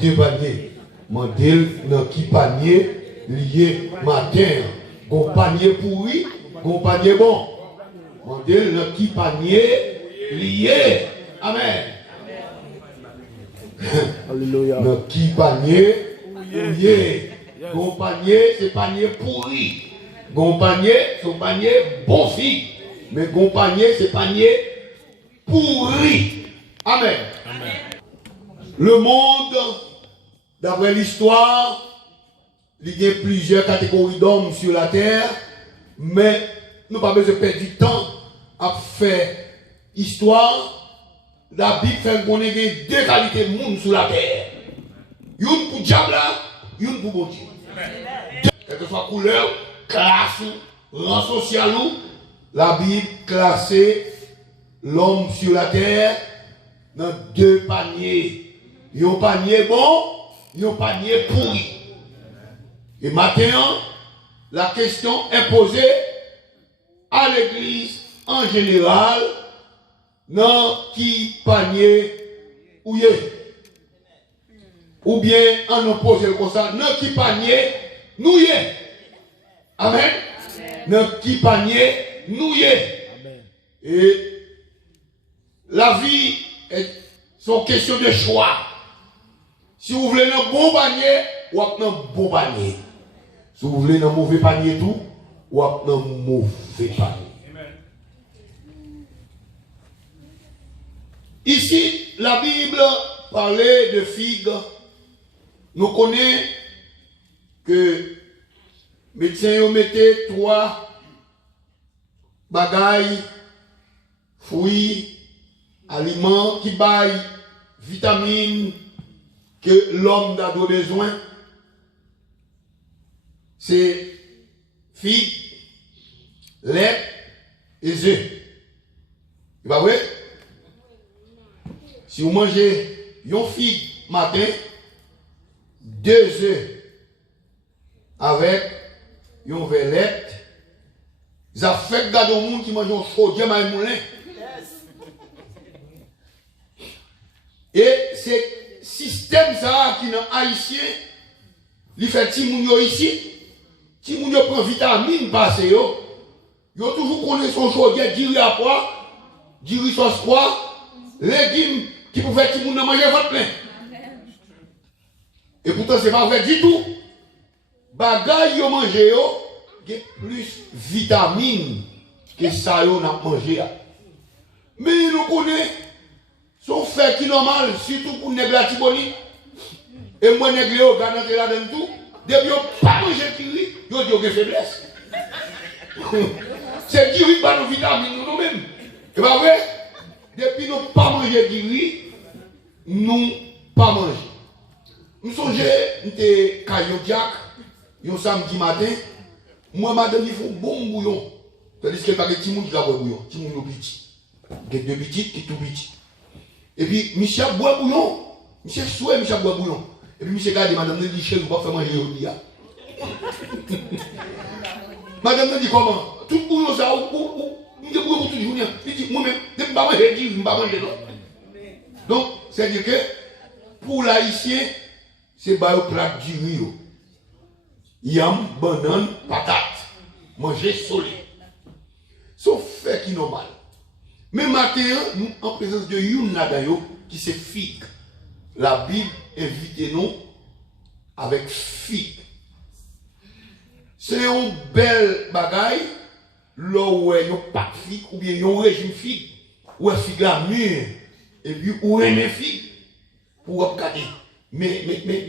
deux paniers. Mandel dans qui panier lié matin. Gon panier pourri, gon panier bon. Mandel dans qui panier lié. Amen. Alléluia. Dans qui panier lié. Gon panier, c'est panier pourri. Gon panier, c'est panier bon fille. Mais gon panier, c'est panier pourri. Amen. Le monde, d'après l'histoire, il y a plusieurs catégories d'hommes sur la terre, mais nous n'avons pas besoin de perdre du temps à faire histoire. La Bible fait qu'on ait deux qualités de monde sur la terre. Une pour diable, une pour bon Dieu. Quelle que soit couleur, classe, rang social, la Bible classait l'homme sur la terre dans deux paniers. Un panier bon, un panier pourri. Et maintenant, la question est posée à l'église en général, dans qui panier ou y est. Ou bien en nous pose comme ça, dans qui panier nous y est. Amen. Dans qui panier nous y est. Et la vie est une question de choix. Si vous voulez un bon panier, ou un bon panier. Si vous voulez un mauvais panier tout, ou un mauvais panier. Ici, la Bible parlait de figues. Nous connaissons que médecins ont mis trois bagailles, fruits, aliments qui baillent vitamines que l'homme a besoin. C'est figues, lait et œufs. C'est pas vrai? Si vous mangez une figue matin, 2 œufs avec un verre lait, ça fait garder au monde qui mange un chaud, Dieu m'a moulin. Et c'est système ça qui est haïtien, il fait ti moun yo ici, ti moun yo prend vitamine passé yo toujours connaît son chaud, diri à quoi, diri sauce quoi, légumes qui pour faire ti moun manger votre plein. Et pourtant c'est pas vrai du tout. Bagay yo manger yo, il y a plus vitamines que ça yo n'a mangé. Mais nous connaissons son fait qui est normal, surtout pour nègre la tiboni. Et moi, nègre yo, garante là-dedans tout. Depuis yo pas manger kiri, yo dit que faiblesse. C'est kiri qui va nous vitamines nous-mêmes. C'est pas vrai? Depuis nous pas manger kiri, nous pas manger. Nous songeons, nous sommes caillou-diac, un samedi matin, moi, madame, il faut bon bouillon. Tandis que pas de petit monde qui a bouillon, petit monde petit. Il y a deux petits qui sont tout petits. Et puis, Michel boit bouillon. Michel souhait, Michel boit bouillon. Et puis, Michel garde, madame, dit, chez vous, pas faire manger aujourd'hui. Madame, dit comment? Tout bouillon, ça, ou, il dit, bouillon pour toute journée. Il dit, moi-même, je ne vais pas manger, je ne vais pas manger, non. Donc, c'est-à-dire que, pour l'haïtien, c'est le plat du riz. Yam, banane, patate. Manger solide. Sauf fait qui est normal. Mais maintenant, nous, en présence de Youn Nadayo, qui c'est figue. La Bible invite nous avec figue. C'est une belle bagaille, là où il n'y a pas de figue, ou bien il y a un régime figue, où la figue la mûre, et puis où il y a une figue, pour regarder. Mais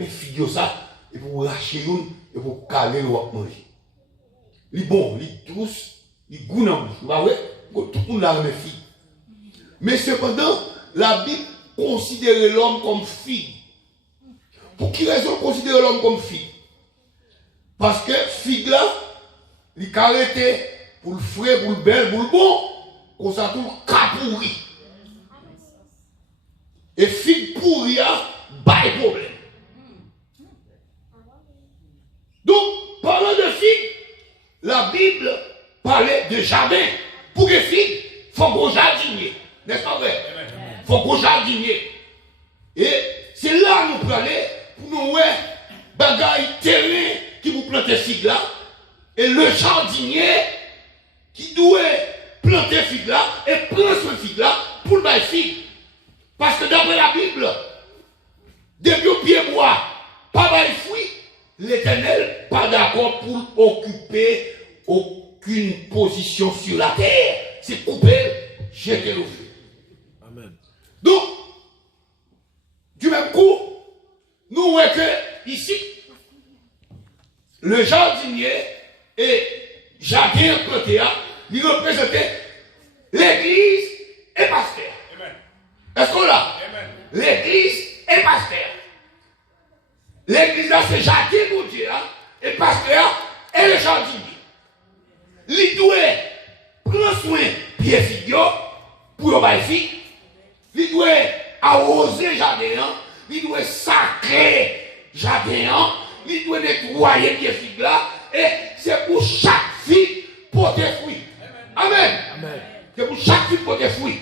figue ça, et pour lâcher une, et pour caler ou manger. Il est bon, il est douce, il est goût dans la bouche, tout le monde a une figue. Mais cependant, la Bible considère l'homme comme figue. Pour qui raison considérer l'homme comme figue? Parce que figue là, il est arrêté pour le frais, pour le bel, pour le bon, qu'on s'en trouve qu'à pourri. Et figue pourri, pas de problème. Donc, parlant de figue, la Bible parlait de jardin. Pour que figue, il faut qu'on jardinier. N'est-ce pas vrai? Il faut qu'on jardinier. Et c'est là que nous prenons ouais, bagaille terrain qui vous plante figue là, et le jardinier qui doit planter figue là, et prendre ce figue là pour le bailler figue. Parce que d'après la Bible, depuis au pied bois, pas bailler fruit, l'Éternel pas d'accord pour occuper aucune position sur la terre. C'est couper, jeter au feu. Amen. Donc, du même coup, nous voyons que ici, le jardinier et jardin planté, il représentait l'église et pasteur. Est-ce qu'on l'a? L'église et pasteur. L'église là, c'est jardin pour Dieu, et pasteur et le jardinier. Il doit prendre soin de pied figure pour le fille. Il doit arroser le jardin, il doit sacrer le jardin, il doit nettoyer pied figure là, et c'est pour chaque fille porter fruit. Amen. Amen. C'est pour chaque fille porter fruit.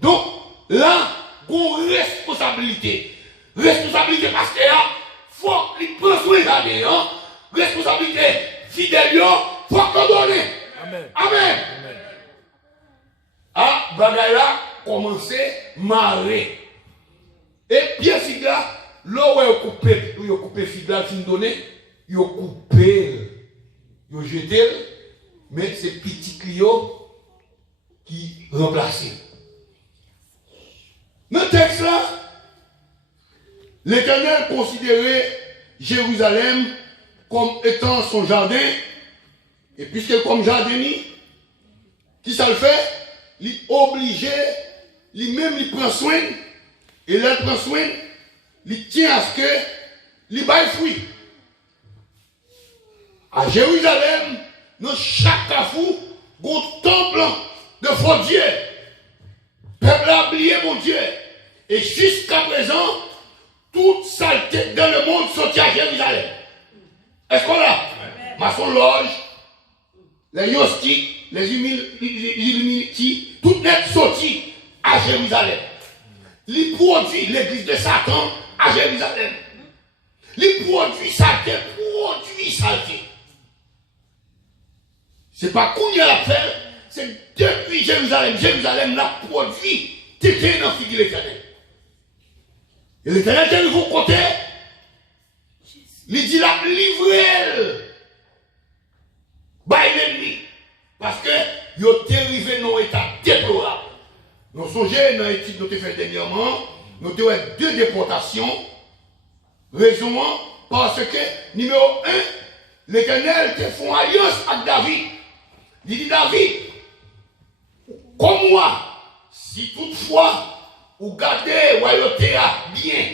Donc, là, une responsabilité. Responsabilité pasteur, il faut qu'il prenne soin du jardin. Responsabilité fidèle, il faut qu'on donne. Amen. Amen. Amen. Ah, bagaille là, commencer marrer. Et bien figue là, là où il coupé figue là, fin donné, il coupé, il jeté, mais c'est petit Clio qui remplace. Dans le texte là, l'Éternel considérait Jérusalem comme étant son jardin, et puisque comme jardinier, qui ça le fait? Il est obligé, lui-même il prend soin, et là il prend soin, il tient à ce que il baille fruit. À Jérusalem, dans chaque carrefour, il y a un temple de faux Dieu. Peuple a oublié mon Dieu. Et jusqu'à présent, toute saleté dans le monde sortit à Jérusalem. Est-ce qu'on l'a? Maçon loge, les yosti, les humility, tout net sorti à Jérusalem. Les produits l'église de Satan à Jérusalem. Les produits saleté, C'est pas qu'on y a l'affaire, c'est depuis Jérusalem. Jérusalem l'a produit, t'étais dans le figure l'éternel. Et l'éternel qui nous côté, il dit la livrée. By l'ennemi. Parce que ils ont arrivé dans un état déplorable. Nous songeons dans l'étude que nous avons fait dernièrement, nous avons deux déportations. Raison parce que, numéro 1, l'Éternel te fait alliance avec David. Il dit David, comme moi, si toutefois vous gardez royauté bien,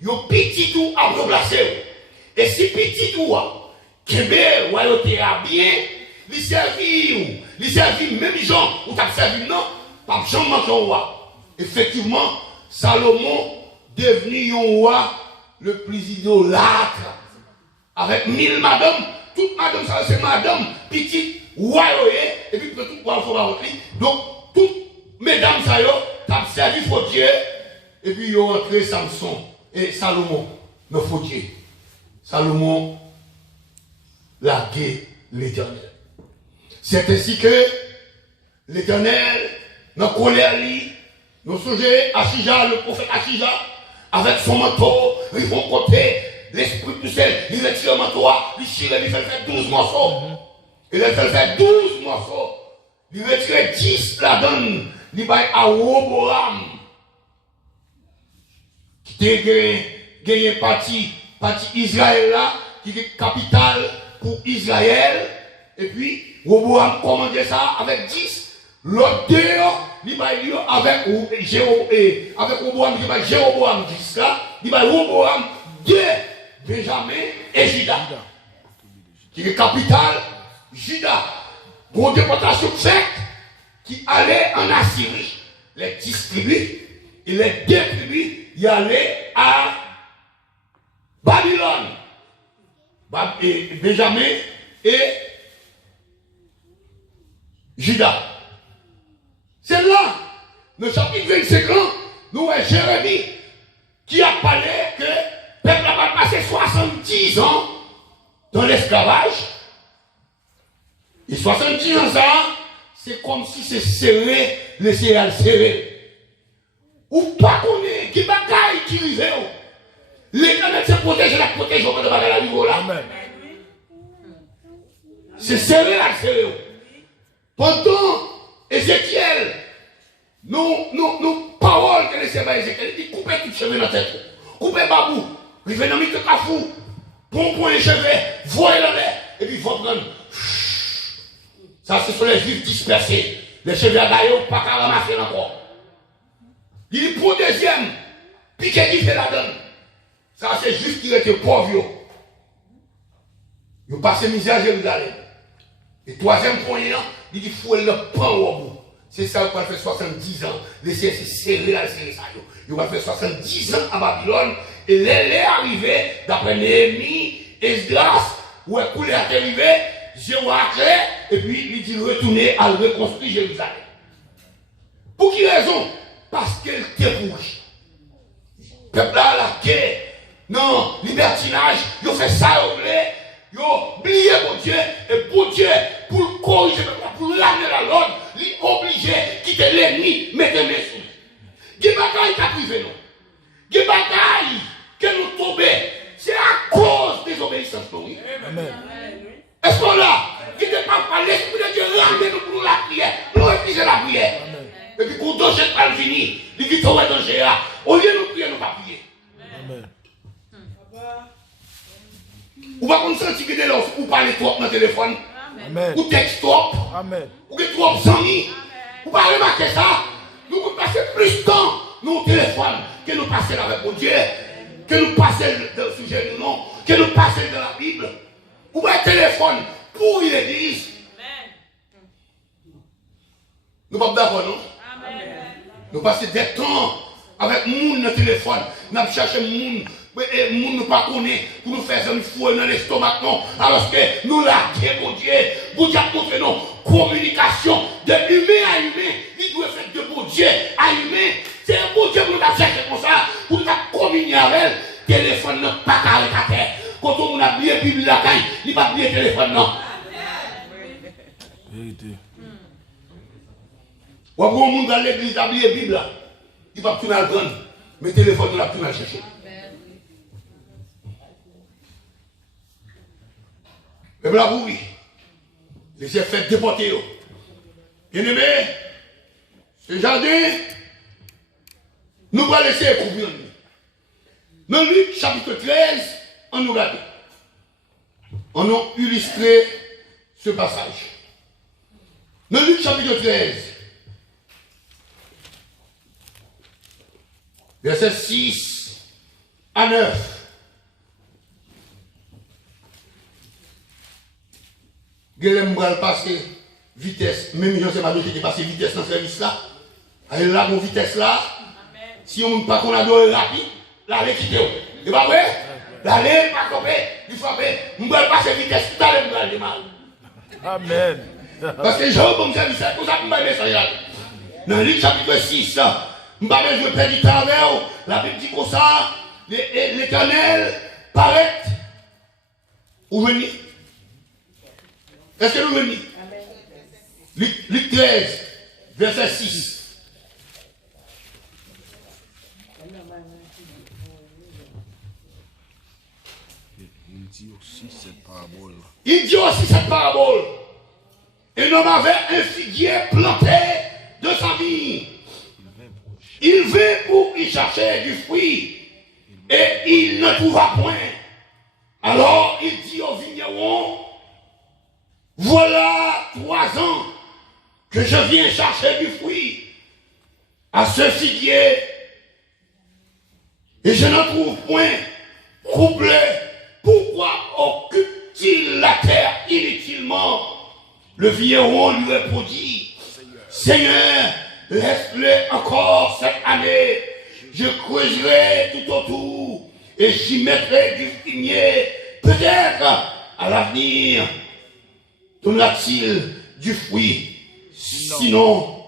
vous petit tout à remplacer. Et si petit tout, que royauté bien, il servit même gens ou t'as servi non, pas Jean manquant roi. Effectivement, Salomon devenu un roi le plus idolâtre. Avec 1000 madames, toute madame ça c'est madame petite roi et puis tout roi faut pas donc toutes mesdames ça yo t'as servi pour Dieu et puis ils ont entré Samson et Salomon dans faux Dieu. Salomon largué l'Éternel. C'est ainsi que l'Éternel, dans colère, nous songeons Achija, le prophète Achija, avec son manteau, ils vont côté, l'esprit du ciel, il retire le manteau, il tire, il fait faire 12 morceaux. Il fait faire 12 morceaux. Il retire 10 la donne, il va à Roboam, qui a gagné parti Israël là, qui est capitale pour Israël, et puis Roboam commandait ça avec 10. L'autre dehors, il va avec Roboam, il va Jéroboam 10 là, il va Roboam 2, Benjamin et Juda. Qui est capitale, Juda. Pour déportation faite, qui allait en Assyrie. Les 10 tribus, et les 2 tribus, ils allaient à Babylone. Benjamin et Juda. C'est là, dans le chapitre 25 ans, nous avons Jérémie qui a parlé que le peuple a passé 60 70 ans dans l'esclavage. Et 70 ans, ça, c'est comme si c'est serré, les céréales serrées. Ou pas qu'on est, qui bagaille qui rive. L'Éternel se protège, la protège au de bagaille à niveau là. C'est serré là, serré. Pendant Ézéchiel, nos paroles que les servants Ézéchiel, il dit coupez tout cheveux dans la tête. Coupez babou, rive dans le milieu de cafou, pompon les cheveux, voyez dans l'air, et puis vous prendre. Ça, ce sont les juifs dispersés. Les cheveux à gaillot, pas qu'à ramasser encore. Il dit pour deuxième, piquet qui fait la donne. Ça, c'est juste qu'il était pauvre. Il passe misère à Jérusalem. Et troisième point, il dit qu'il faut le pain au bout. C'est ça qu'on va faire 70 ans. Laissez serrer là, serrer ça. Il va faire 70 ans à Babylone. Et les est arrivé, d'après Néhémie, Esdras, où est coulé à arrivé, Jéhoiakim, et puis il dit retourner à reconstruire Jérusalem. Pour qui raison? Parce qu'elle était pourrie. Peuple là, la guerre, non, libertinage, ils ont fait ça, ils ont oublié mon Dieu, et pour Dieu, pour le corriger, pour l'amener à l'ordre, il est obligé de quitter l'ennemi, mettre les mains sur lui. Des batailles qui a privé nous. Des batailles que nous tombons, c'est à cause des obéissances. Amen. Est-ce qu'on l'a? Qui ne parle pas l'esprit de Dieu, rendez-nous pour la prière, nous réfléchir la prière. Et puis pour danger pas fini, il dit qu'on est danger là. Au lieu de nous prier, nous ne pas prier. Amen. Ou pas qu'on sentit que là, ou parler trop dans le téléphone. Amen. Ou texte trop. Amen. Ou que trop amis. Ou pas remarquer ça. Nous pouvons passer plus de temps dans le téléphone que nous passer avec mon Dieu, que nous passer dans le sujet du nom, que nous passer dans la Bible. Ou pas téléphone pour l'église. Nous ne sommes pas d'accord, non? Amen. Nous passons des temps avec moun dans le téléphone. Nous cherchons moun. Et moun ne pas connaît pour nous faire un fouet dans l'estomac, non. Alors que nous lâchons, mon Dieu. Vous dites que nous communication de humain à humain. Il doit faire de bon Dieu à humain. C'est un bon Dieu pour nous chercher comme ça. Pour nous communier avec elle. Téléphone n'est pas carré à terre. Quand on a bien Bible la caille, il va bien téléphone, non. Ou après, on dans l'église, il a bien Bible, il va tout le prendre. Mais téléphone, il va tout le chercher. Mais là, oui, les effets déportés. Bien aimé, ce jardin, nous allons laisser couvrir. Dans Luc chapitre 13, on nous regarde. On a illustré ce passage. Dans Luc chapitre 13, versets 6 à 9. Guélem va passer vitesse. Même je ne sais pas qui passer vitesse dans ce service là. Elle là, mon vitesse là. Si on ne pas qu'on a deux rapide, là, elle quitte. Et pas vrai? Là, elle pas coupé, il faut faire. On va passer vitesse tout à l'heure, on va démarrer. Amen. Parce que j'ai un bon service, c'est pour ça qu'on va message. Dans Luc chapitre 6, on va jouer perdre du temps avec eux. La Bible dit comme ça, l'Éternel paraît. Où venez? Est-ce que nous venons? Luc 13, verset 6. Il dit aussi cette parabole. Un homme avait un figuier planté de sa vigne. Il vint pour y chercher du fruit et il ne trouva point. Alors il dit au vigneron, voilà 3 ans que je viens chercher du fruit à ce figuier et je n'en trouve point. Couplé, pourquoi occupe-t-il la terre inutilement? Le vigneron lui répondit, Seigneur, laisse-le encore cette année. Je creuserai tout autour et j'y mettrai du fumier. Peut-être à l'avenir donnera-t-il du fruit. Sinon,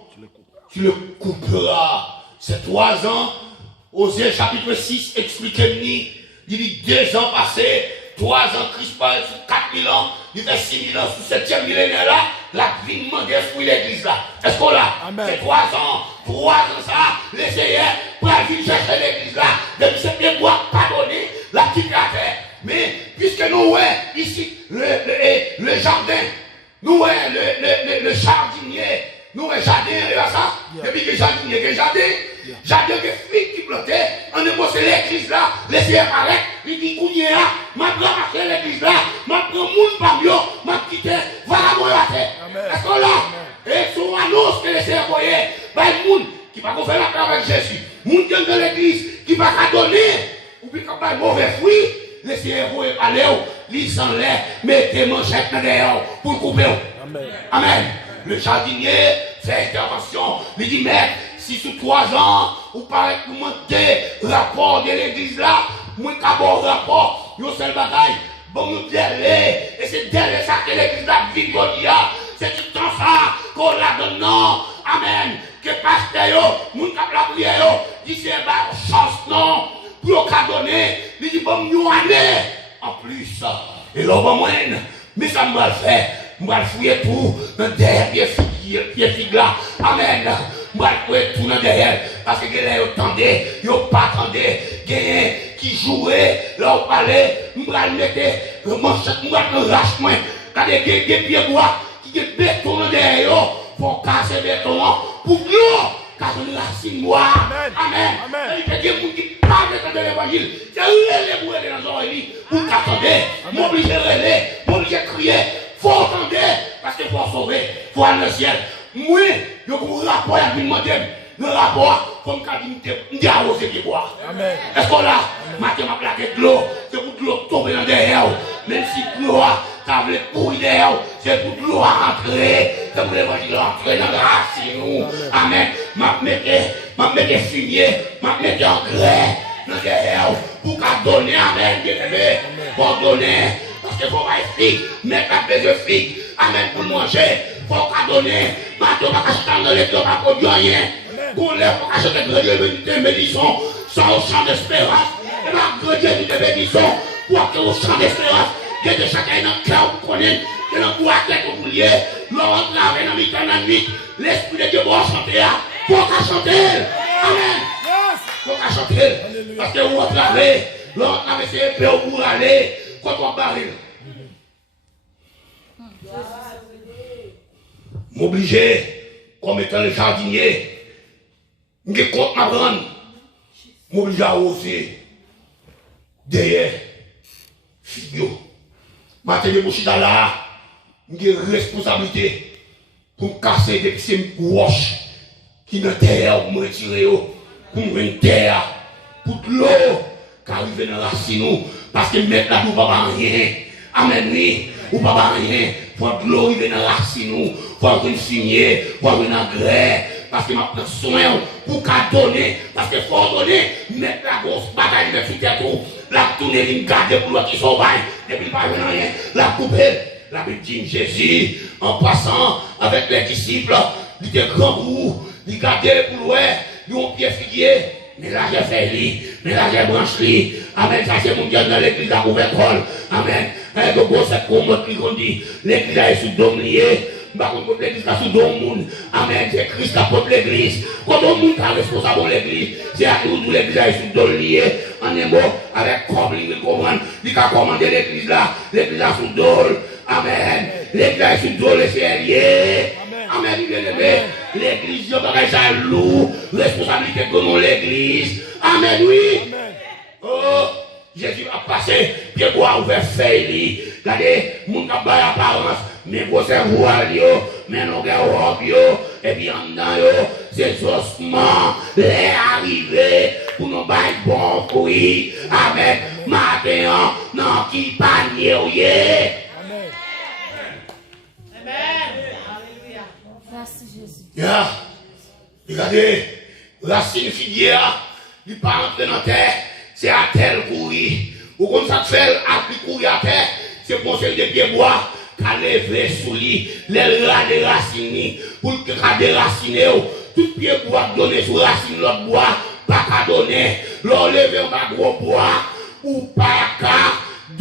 tu le couperas. C'est 3 ans. Osée chapitre 6 explique-nous. Il dit 2 ans passés, 3 ans, Christ parle sur 4000 ans, il fait 6000 ans sur 7e millénaire là, la vie demande fruit l'église là. Est-ce qu'on l'a? C'est 3 ans ça, les seigneurs pour aller chercher l'église là, depuis ce bien bois pardonner, la petite affaire. Mais puisque nous, ouais, ici, le jardin, nous, ouais, le jardinier, nous, ouais, jardin, et là, ça, depuis que jardinier, que jardin, que fruit qui plantait, on est c'est l'église là, laissez apparaître, il dit, Kounia, m'a ramassé l'église là, m'a pris moun parmi eux, m'a quitté, voilà mon la terre. Est-ce qu'on l'a? Et son annonce que laissez envoyer, bah, le monde qui va faire la part avec Jésus, moun qui est dans l'église, qui va donner, ou bien qui va mauvais fruit, laissez envoyer aller, lisez en l'air, mettez manchette derrière pour le couper. Amen. Le jardinier fait intervention, il dit, mais si sous 3 ans, vous parlez que vous montez rapport de l'église là, moi qui bon rapport, vous seul bataille, bon nous délai, et c'est délai ça que l'église là vit, c'est tout le temps ça qu'on l'a donné, non, amen, que pasteur, mon qui la prière, dit c'est pas chance non, pour le donner, il dit bon nous année, en plus, et là, bon moyen, mais ça m'a fait. Moi, je fouille tout dans derrière pied figue là. Amen. Moi, je fouille tout dans derrière. Parce que les gens attendent, ils pas attendent. Gagnent qui jouait, là, on parlait. Moi, je mettais, manchette, moi, je rache moi. Quand il y a des pieds bois, qui ont béton dans derrière, pour casser béton, pour l'eau, casser la racine noire. Amen. Il y a des gens qui parlent de l'évangile. C'est les bouées dans les oreilles. Pour qu'attendez, m'oblige de relais, m'oblige de crier. Faut entendre, parce qu'il faut sauver, il faut aller dans le ciel. Moi, je vous rapport à une modèle. Le rapport, comme quand je dis à vous, c'est qui boire. Est-ce qu'on a, maintenant, ma plaque de l'eau, c'est pour de l'eau tomber dans derrière. Même si l'eau a tablé pour derrière, c'est pour de l'eau à rentrer. C'est pour l'évangile rentrer dans la racine. Amen. Ma mette fumier, ma mette engrais dans derrière. Pour qu'à donner, amen, bien aimé. Pour donner. Parce qu'il faut être fille, mettre la paix de fille, amen pour manger, il faut qu'à donner, maintenant on va acheter dans les clubs à produire rien, pour les faut acheter des bénissons, sans au champ d'espérance, et ma Dieu des bénissons, pour que au champ d'espérance, Dieu de chacun dans le cœur, vous connaissez, que dans le bois tête au boulier, l'on travaille dans le mi-temps dans la nuit, l'esprit de Dieu va chanter, pour qu'à chanter, amen, pour qu'à chanter, parce que vous travaillez, l'on travaille c'est épée au bout aller, quand on baril. M'obliger, comme étant le jardinier, je compte ma grande, m'obliger à oser derrière, figure. Maintenant, je suis là, j'ai responsabilité pour casser des petits roches qui dans terre, pour me retirer, pour me une terre, pour de l'eau qui arrive dans la racine. Parce que maintenant, vous ne pouvez pas rien. Amen, oui. Vous ne pouvez pas rien. Il faut de l'eau qui vient dans la racine. Il faut une fumier. Il faut un engrais. Parce que je prends soin pour donner. Parce qu'il faut donner. Mettre la grosse bataille de foutre tout. La tourner, une garde pour l'autre qui sauvaille. Et puis, il ne pas rien. La couper. La Bible dit Jésus, en passant avec les disciples, il était grand goût. Il gardait pour l'ouest. Il a un pied figuier. Mais là, j'ai fait lui, mais là, j'ai branché. Amen. Ça, c'est mon Dieu dans l'église à Couvercole. Amen. Donc, c'est comme on dit, l'église est sous dôme lié. Par contre, l'église est sous dôme. Amen. C'est Christ qui apporte l'église. Quand on est responsable de l'église, c'est à nous où l'église est sous dôme lié. En un mot, avec comme il comprend, il a commandé l'église là, l'église est sous dôme. Amen. L'église est sous dôme, c'est lié. Amen, bien aimé. L'église, je ne suis pas jaloux. Responsabilité comme l'église. Amen, oui. Amen. Oh, Jésus a passé, pied bois ouvert, fait. Regardez, mon cabas apparence, mais vous c'est voile, mais non, et puis en dedans, c'est ossements, les arrivés, pour nous bailler bon fruit. Amen. Maintenant, non, qui panier, Amen. Merci Jésus. Yeah. Regardez, racine figuière, il n'est pas entré dans la terre, c'est à terre courir. Ou comme ça fait, après courir à terre, c'est pour celle de pieds bois, qu'à lever sous lui, les rats des racines, pour que des racines, tout pied bois donner sous racine l'autre bois, pas qu'à donner, l'on lever un gros bois, ou pas qu'à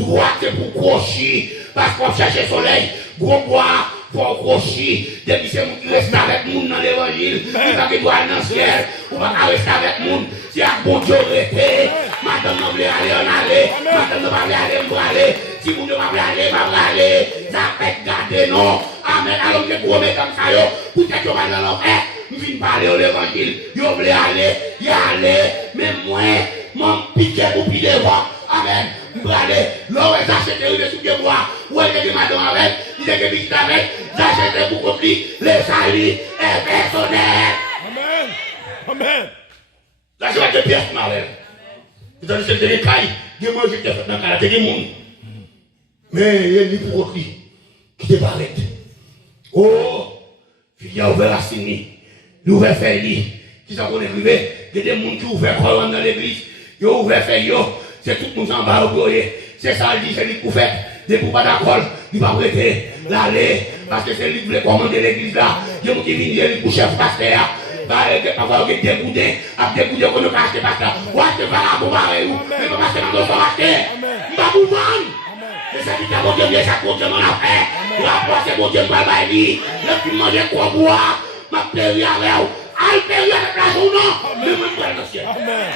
droite c'est pour crocher, parce qu'on cherche le soleil, gros bois, pour crocher, depuis c'est qui reste avec nous dans l'évangile, il va qu'il doit aller dans le ciel, ou va rester avec nous, si à bon Dieu rester, madame nous voulait aller, on aller, madame nous va aller, on va aller, si vous ne va aller, va aller, ça fait garder non, amen, alors que vous mettez comme ça, peut-être que vous allez dans l'enfer, nous venons parler de l'évangile, vous voulez aller, y aller, mais moi, mon piquet pour piquer devant, amen. Vous allez, l'or est acheté de sous le bois, ou est-ce que madame avec, il est que visite avec, j'achète pour compris, les salis est personnel. Amen. Amen. Là, je vais te pièces, ma mère. Vous avez dit, c'est cailles, Dieu m'a dit, dans le caractère du monde. Mais il y a une pour compris, qui te paraît. Oh, il a ouvert la signe, il a ouvert feuille, qui s'en connaît privé, il y a des gens qui ont ouvert colonne dans l'église, ils ont ouvert feuille, c'est tout le monde en bas au goyer. C'est ça, il dit, c'est lui qui fait. Des pour pas d'accord, il va prêter l'aller. Parce que c'est lui qui voulait commander l'église là. Il y a qui vient dire pour chef pasteur. Parfois, il y a des boudins, qu'on ne cache pas ça. Ouais, c'est pas pour barrer ou. Mais pas parce que nous sommes achetés. Il va vous vendre. Et ça dit que mon Dieu vient, ça compte mon affaire. Il va passer mon Dieu par la vie. Le qui mange quoi boire, ma péri avec vous. Al péri avec la journée. Mais moi, je vais dans le ciel.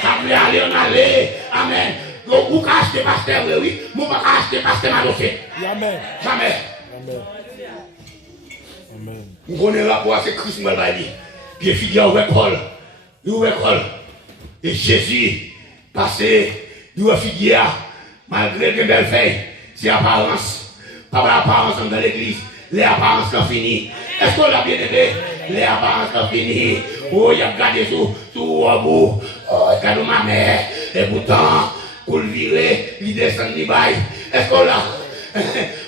Ça voulait aller en aller. Amen. Donc, vous achetez pasteur, oui. Vous ne pouvez pas acheter pasteur à dossier. Amen. Jamais. Amen. Amen. Vous connaissez la voix, c'est Christ m'a dit. Puis il fit ouvert col. Il ouvert col. Et Jésus, passé, il a figué, malgré que belle feuille, c'est apparence. Pas l'apparence dans l'église. Les apparences sont finies. Est-ce qu'on l'a bien aimé? Les apparences sont finies. Oh, il a gardé sous bout. Oh, regarde ma mère. Et pourtant, pour le virer, il descend ni bail. Est-ce qu'on l'a?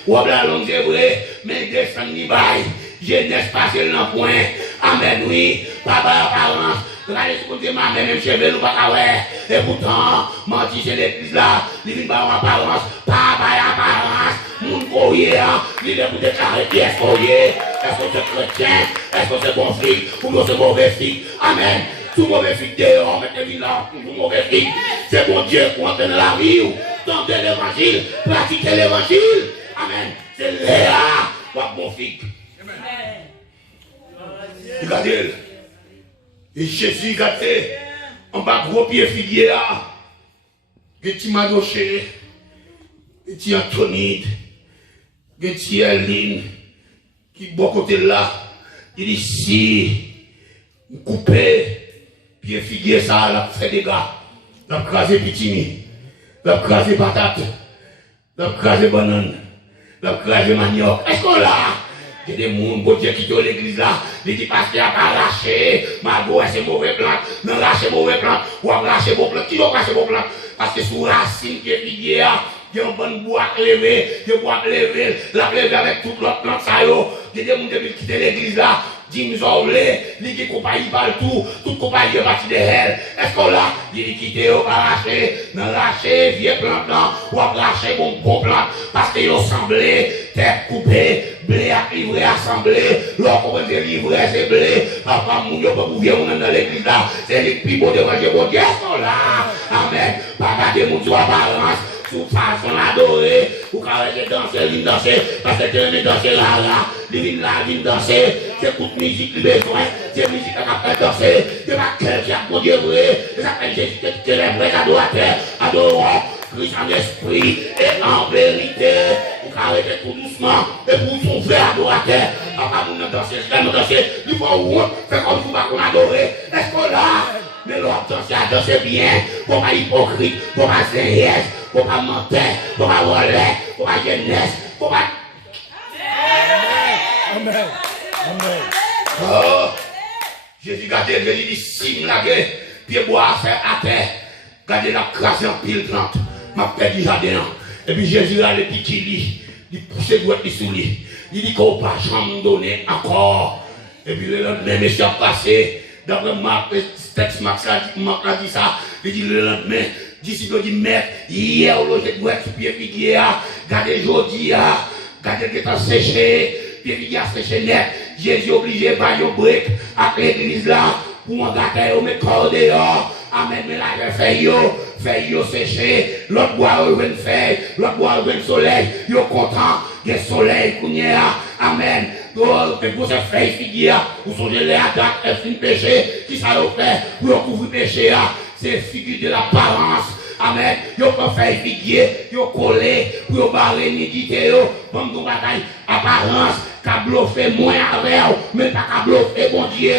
Ou la longue c'est vrai, mais il descend ni bail. Jeunesse passée dans le point. Amen, oui. Papa, apparence. Regardez ce que ma mère, même cheveux, nous pas qu'à et pourtant, menti chez l'église là, il vient pas en apparence. Papa, apparence. Mon courrier, il est pour déclarer qui est courrier. Est-ce que c'est chrétien? Est-ce que c'est bon flic? Ou bien c'est mauvais flic? Amen. Tout mauvais flic dehors, mettez-le là, tout mauvais flic. C'est bon Dieu pour entrer dans la vie, tenter l'évangile, pratiquer l'évangile. Amen. C'est là, quoi bon flic. Regardez. Et Jésus, regardez, en bas gros pied figuier là, que tu m'as doché, que tu Antonide, que tu Eline, qui bon côté là, il dit si, coupé, pied figuier ça, l'a fait des gars, l'a crasé pitini, l'a crasé patate, l'a crasé banane, l'a crasé manioc. Est-ce qu'on l'a? Il y a des gens, bon Dieu, qui sont l'église là, ils disent parce qu'il a pas lâché, ma boue, c'est mauvais plante, non lâcher mauvais plante, ou à lâcher mauvais plante, qui va lâcher mauvais plante? Parce que sous racine qui est figuier, il y a un bon bois à lever, il y a un bois à lever, la lever avec toute l'autre plante, ça y est, il y a des gens qui quittent l'église là, Jim Zorlé, les compagnies partout, toute compagnie est partie de elle. Est-ce qu'on l'a? Il quitté, on va lâcher, non lâcher, vieux plante là, ou à lâcher bon plante, parce qu'ils ont semblé, tête coupée, blé à livrer, assemblé, l'or qu'on veut livrer, c'est blé, papa mounio, pas pour venir dans l'église là, c'est les plus beaux de manger, bon Dieu, est-ce qu'on l'a? Amen. Papa de mon Dieu apparence, sous façon adorer, ou quand elle danser, parce que tu veux danser là, divine là, divine danser, c'est toute musique qui besoin, c'est musique qui a fait danser, c'est pas cœur qui a pour Dieu vrai, c'est ça que Jésus que les vrais adorateurs, adorons, Christ en esprit et en vérité, pour arrêter tout doucement, et pour son vrai adorateur, papa nous danser, il faut où, fait comme vous qu'on adorer, est-ce qu'on l'a? Mais l'autre danser bien, pour pas hypocrite, pour pas zéhiès, pour pas mentir, pour pas voler, pour pas jeunesse, pour pas... Amen. Amen. Oh, Jésus gardez, Jésus dit, si me laguer, pied bois à faire à terre, gardez la crasse en pile plante, m'a perdu jardin. Et puis Jésus a le petit lit, il pousse le doigt sous lui, il dit qu'on ne peut pas jamais donner encore. Et puis le lendemain, monsieur a passé, d'après ma texte, Max a dit ça, il dit le lendemain, disciple dit, maître, hier, j'ai doigt sous pied figuier, gardez aujourd'hui, gardez que t'as séché, pied figuier séché net, Jésus obligé par le brick, avec l'église là, pour en garder au mettre corps dehors. Amen, mais là, fait yo séché, l'autre bois au vent feuille, l'autre bois au vent soleil, yo content, des soleil, amen. Et pour ces feuilles figuières, vous songez les attaques, elles finissent péché, qui ça vous fait, pour couvrir péché, c'est figure de l'apparence. Amen. Yo pas fait figuier, yo collé, pour yo barrer l'iniquité, yo, comme nous bataille, apparence, qu'a bluffé moins avec, mais pas qu'a bluffé, bon Dieu,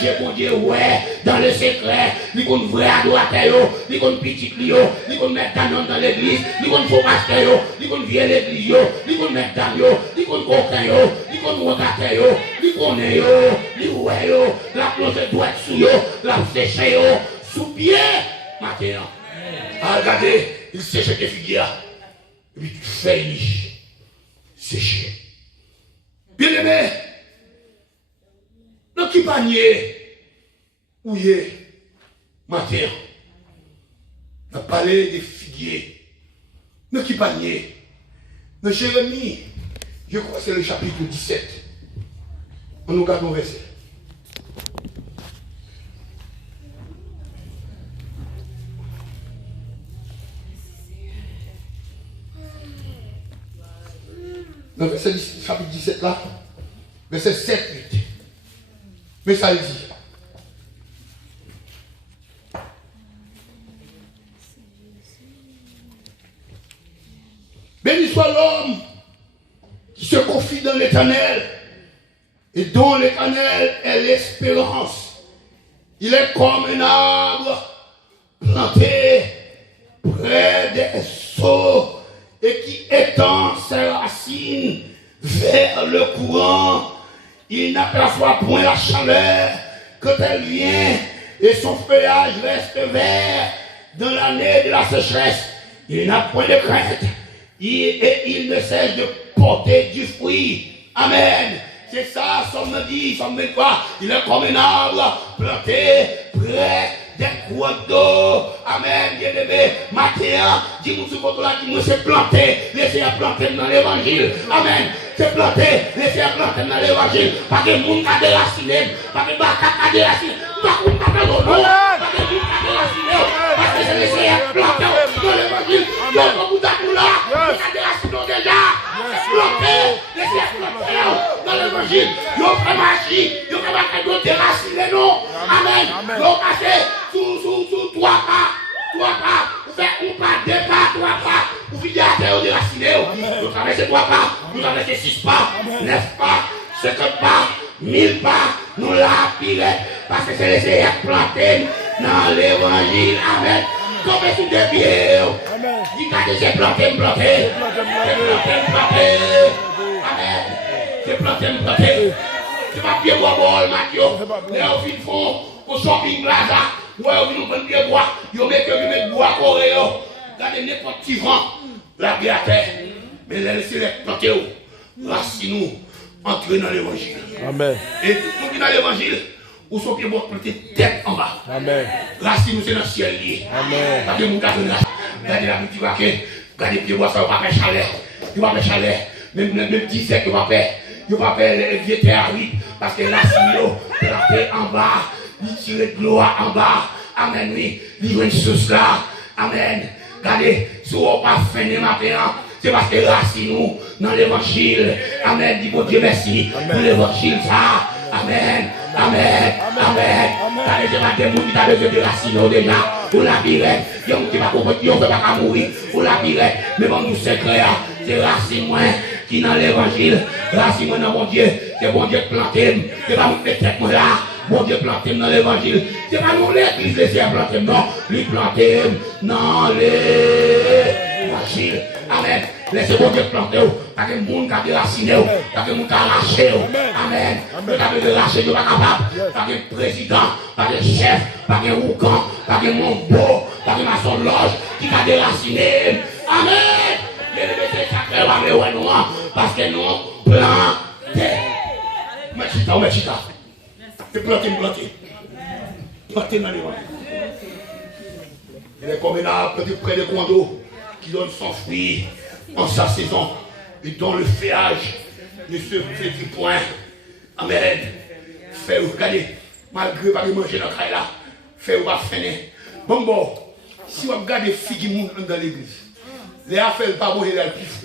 j'ai bon Dieu, ouais, dans le secret, li kon vrai adorateur, li kon petit li kon mettre dans l'église, li kon faux pasteur, li kon vieux l'église, li kon mettre dans li kon coquin, li kon rogateur, li connaît li ouais la close doit être sous la séché sous pied, matin. Ah, regardez, il sèche les figuières. Et puis tu fais sécher. Bien aimé, dans qui panier, où y est, matin, on a parlé des figuiers. Dans qui panier, dans Jérémie, je crois que c'est le chapitre 17. On nous garde nos versets. Dans le chapitre 17 là, verset 7, 8. Mais ça il dit. Béni soit l'homme qui se confie dans l'Éternel et dont l'Éternel est l'espérance. Il est comme un arbre planté près des eaux et qui étend ses racines vers le courant. Il n'aperçoit point la chaleur quand elle vient et son feuillage reste vert dans l'année de la sécheresse. Il n'a point de crainte et il ne cesse de porter du fruit. Amen. C'est ça, Somme dit, Somme 23. Il est comme un arbre planté près des cours d'eau. Amen, bien aimé. Matin, dis-moi ce côté là, dis-moi c'est planté. Laissez-le planter dans l'évangile. Amen. C'est planté. Laissez-le planter dans l'évangile. Pas que monde qui a déraciné. Pas que baka qui a déraciné. Pas que monde qui a déraciné. Pas que monde qui a déraciné. Parce que c'est laissé planter dans l'évangile. Donc, vous êtes là. Vous avez déraciné déjà. C'est planté. Laissez-le planter dans l'évangile. Vous faites magie. Vous faites déraciner, non. Amen. Vous passez sous 3 pas. 3 pas. Vous faites 1 pas, 2 pas, 3 pas. Vous finissez à terre déraciné. Vous traversez 3 pas. Vous traversez 6 pas, 9 pas, 50 pas, 1000 pas. Nous l'appuierons parce que c'est laissé planter dans l'évangile. Amen. Tombez sous des pieds. Dis que c'est planté. Amen. C'est planté. C'est pas pied bois bol, Mathieu. Là, au fin fond, au shopping plaza. Ouais, au fin nous pied bois. Yo met bois coréen. Regardez n'importe qui vent. La vie à terre. Mais laissez les planter. Racine-nous. Entrer dans l'évangile. Amen. Et tout le monde dans l'évangile. Où son pied bois planté tête en bas. Amen. Racine-nous c'est dans le ciel lié. Amen. Regardez mon gars. Regardez la petite vaquée. Regardez pied bois ça va pas faire chaleur. Il va faire chaleur. Même 17 il va faire. Il va faire les vieux terres parce que la silo planté en bas, il tire de l'eau en bas. Amen, oui. Il y a une chose là. Amen. Regardez, si on pas fin de matin, c'est parce que racine nous dans l'évangile. Amen. Dis bon Dieu merci. Dans l'évangile ça. Amen. Regardez, c'est pas des gens qui ont besoin de racine déjà. Pour la pirate. Il y a un qui va comprendre qu'il ne peut pas mourir. Pour la pirate. Mais bon, nous secret, c'est racine moi qui dans l'évangile. Racine moi dans mon Dieu. C'est bon Dieu planté. C'est pas mon tête moi là. Bon Dieu planté dans l'évangile. C'est pas mon l'église laissé planter. Non. Lui planté dans l'évangile. Amen. Laissez bon Dieu planter. Pas que le monde qui a déraciné. Pas que le monde qui a arraché. Amen. Le cas de lâcher, il n'est pas capable. Pas que président. Pas que chef. Pas que roucan. Pas que mon beau. Pas que maçon loge. Qui a déraciné. Amen. C'est sacré. Parce que nous plantons. Mais chita. C'est planté. Planté dans les vents. Il est comme un arbre planté près des coins d'eau qui donne son fruit en sa saison et dont le feuillage ne se fait du point. Amen. Fait ou regardez, malgré pas manger dans le là, fait ou pas finir. Bon, si vous regardez les filles qui montent dans l'église, les affaires pas bon et les pifs.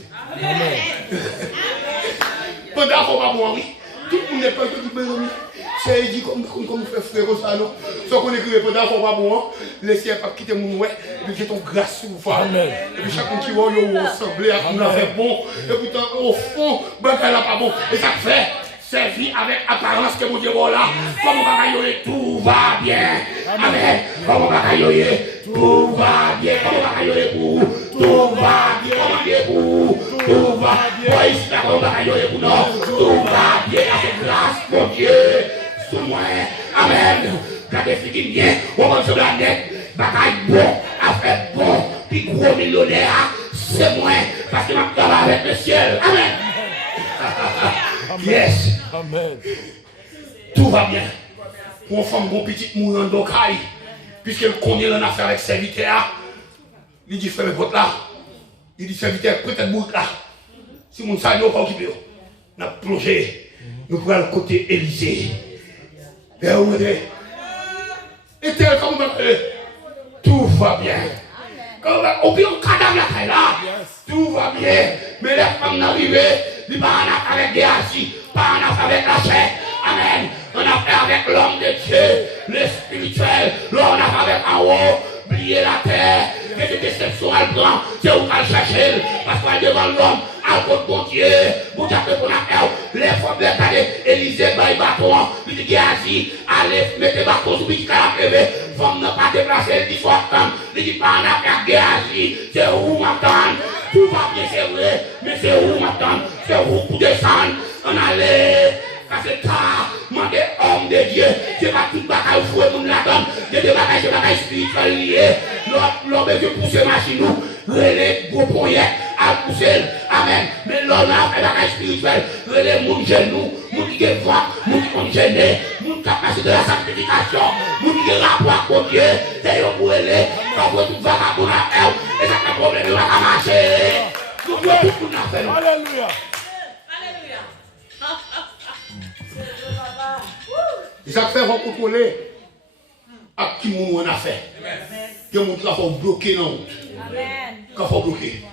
Pendant qu'on va boire, oui. Tout le monde n'est pas dit, c'est dit comme fait frère ça, non. Sauf qu'on écrit pendant qu'on va boire, laissez pas quitter mon ouais, et puis j'ai ton grâce sur vous. Et puis chaque monde qui va, il va ressembler à qu'on a fait bon. Et pourtant, au fond, ben, elle n'a pas bon. Et ça fait. Servi avec apparence que mon Dieu là. Comme on va y tout va bien. Amen. Comme on va y tout va bien. Comme on va y pour tout va bien. Comme on va pour tout va bien. Ici, comme on va y pour non. Tout va bien. Avec grâce, mon Dieu. Sous moi. Amen. Quand les filles bien, on va sur la net. Bataille bon, affaire bon. Puis gros millionnaire, c'est moi. Parce que je travaille avec le ciel. Amen. Yes. Amen. Tout va bien. Pour une femme, bon petit mourant d'ocaille, puisqu'elle connaît l'affaire avec serviteur, il dit, frère, votre là. Il dit, serviteur, peut-être bout là. Si mon salaire pas occupé, on a plongé. Nous prenons le côté Élysée. Et vous voyez, et tel comme tout va bien. Quand on vient au cadavre là, tout va bien. Mais les femmes n'arrivent, ils pas en avec des assis, pas en avec la chair. Amen. On a fait avec l'homme de Dieu, le spirituel, l'on a fait avec en haut, oublier la terre, et de déception à le prend, c'est où qu'elle cherche, parce qu'elle devant l'homme, à cause de bon Dieu, vous avez qu'on a fait, les femmes de l'État, Élysée, bail bâton, il dit assis, allez, mettez bâton sur le petit canapé, femme n'a pas déplacé, il dit soit femme, il dit pas en affaire, assis, c'est où m'attendre, tout va bien, c'est vrai, mais c'est où m'attendre, c'est où pour descendre, on allait. Parce que car, moi, des hommes de Dieu, c'est pas tout bagaille fouet, mon la donne, c'est des bagailles spirituelles liées. L'homme veut pousser machine, relais, gros poignet, à pousser, amen. Mais l'homme a fait bagaille spirituelle, relais, mon genou, mon qui est voix, mon qui est gêné, mon capacité de la sanctification, mon qui est rapport avec Dieu, c'est un relais, quand vous tout vagabond à faire, et ça fait problème, il va marcher. Nous devons tout le monde faire. Alléluia. Et ça fait contrôler à qui on a fait. Que mon travail faut bloquer dans la route. Qu'il faut bloquer.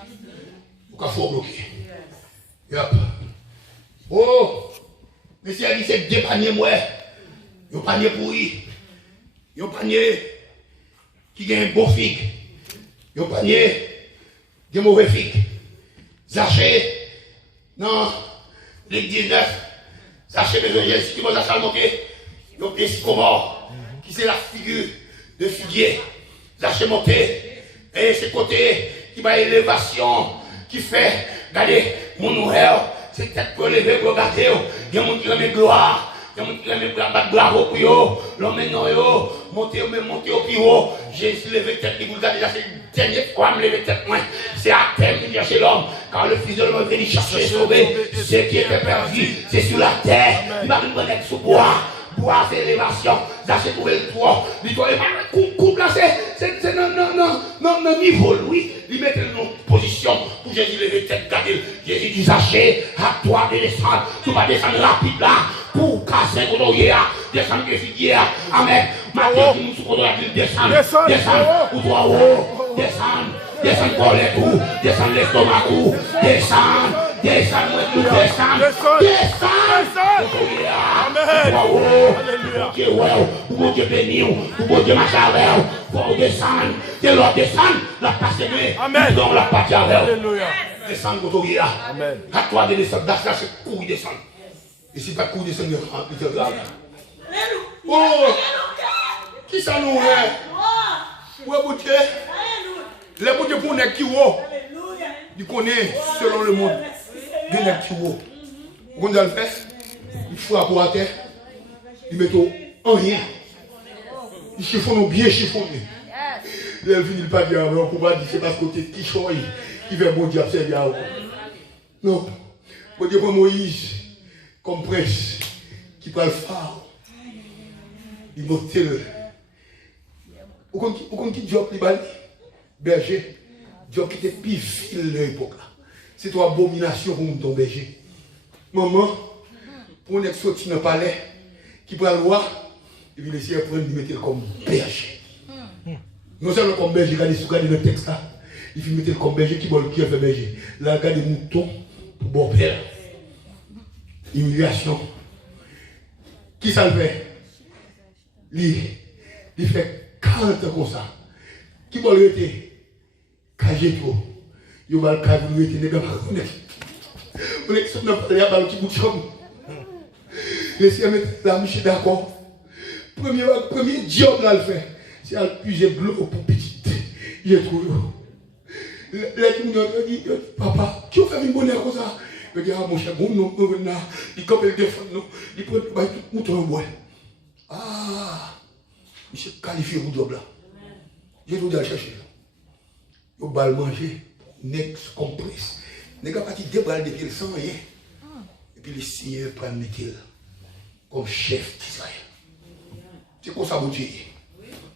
Qu'il faut bloquer. Yep. Oh, monsieur a dit c'est deux paniers moi. Un panier pourri. Un panier qui a un beau figue. Un panier qui a un mauvais figue. Zaché. Non, les 19. Zaché besoin de si tu vas Zaché monter. Le pied sycomore, qui c'est la figure de figuier, lâcher monter, et ce côté qui va élévation, qui fait, regardez, mon noël, c'est peut-être pour lever, pour regarder, il y a mon qui remet gloire, il y a mon qui remet gloire au plus haut, l'homme est non, monter au plus haut, j'ai levé tête, vous regardez, là, c'est la dernière fois, me lever tête, moi, c'est à terre, il chercher l'homme, car le fils de l'homme est venu chercher, sauver, ce qui était perdu, c'est sur la terre, il va nous mettre sous bois. Bois, c'est l'élévation, ça c'est trouver le toit. Coupe là, c'est non niveau, lui. Il met une position pour Jésus lever tête, garder. Jésus dit, Zaché, à toi de descendre. Tu vas descendre rapide là, pour casser ton hier, descendre que figuier. Amen. Maintenant, tu nous souffres de la ville, descendre, ou toi haut, descendre pour les coups, descendre l'estomac, descendre. Descends-moi tout, descends. Amen. Mon Dieu béni, mon Dieu machavelle, pour descendre. C'est l'autre descendre, la passe de Amen. Donc la passe avec. Alléluia. Descendre, Gotoria. Amen. À toi de descendre, là c'est couille descendre. Et si pas couille descendre, il te grave. Oh, qui ça nous est? Ouais, mon Dieu. Les bon Dieu pour nous qui haut. Il connaît selon le monde. Il y a qui haut. Quand il le fait, il faut à terre. Il met en rien. Il chiffonne bien chiffonné. Il finit pas dire, on ne peut pas dire c'est parce que tu es qui choisit. Il veut bon Dieu observer. Non. Bon Dieu pour Moïse, comme prince, qui prend le phare. Il monte le. Vous comprenez qui Diop Libani? Berger. Diop qui était plus vil de l'époque là. C'est une abomination pour ton berger. Maman, pour un sorti dans le palais, qui prend le roi, et puis le ciel prend et mettre comme berger. Non seulement comme berger, regardez le texte là. Il faut mettre comme berger qui a fait berger. Là, regardez des moutons pour bon père. Humiliation. Qui ça le fait? Il fait 40 ans comme ça. Qui va le rester? Cagé trop. Il va le cager, il va le rester. Vous voulez que ça ne fasse pas un petit bout de chambre. Laissez-moi mettre la miche d'accord. Premier job là le fait. C'est à puiser de l'eau pour petite. J'ai trouvé. Les gens dit, papa, qui a fait une bonne heure comme ça? Je dis, ah mon cher, bon, non, il comme il défend, non, il prend tout le mouton en bois. Ah, il s'est qualifié pour le job là. J'ai tout dit à chercher. Il va le manger, next compresse. Les gars partis débranler des pieds sans rien. Et puis les seigneurs prennent Michel comme chef d'Israël. C'est comme ça, mon Dieu.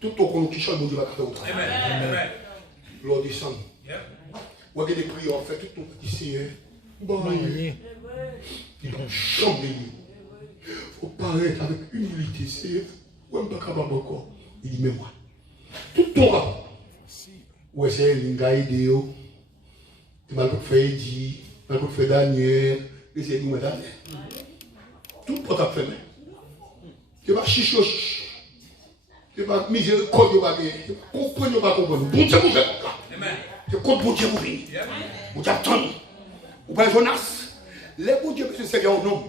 Tout au monde qui chante, mon Dieu va faire au travail. Lors du sang. Vous avez des prières, on fait tout le petit Seigneur. Bon, il va chanter. Il faut paraître avec humilité, Seigneur. Ou pas capable encore. Il dit, mais moi. Tout ton rapport. Ouais, c'est l'ingay idéo. Tu m'as fait Eddie, tu m'as fait Daniel, et c'est nous, Daniel. Tout le monde a fait. Tu vas chichoche. Tu vas miséricorde, tu vas comprendre, tu vas comprendre. Bon Dieu, vous faites ça. Tu comptes bon Dieu, vous venez. Vous attendez. Vous prenez Jonas. Les bon Dieu, c'est Seigneur un homme.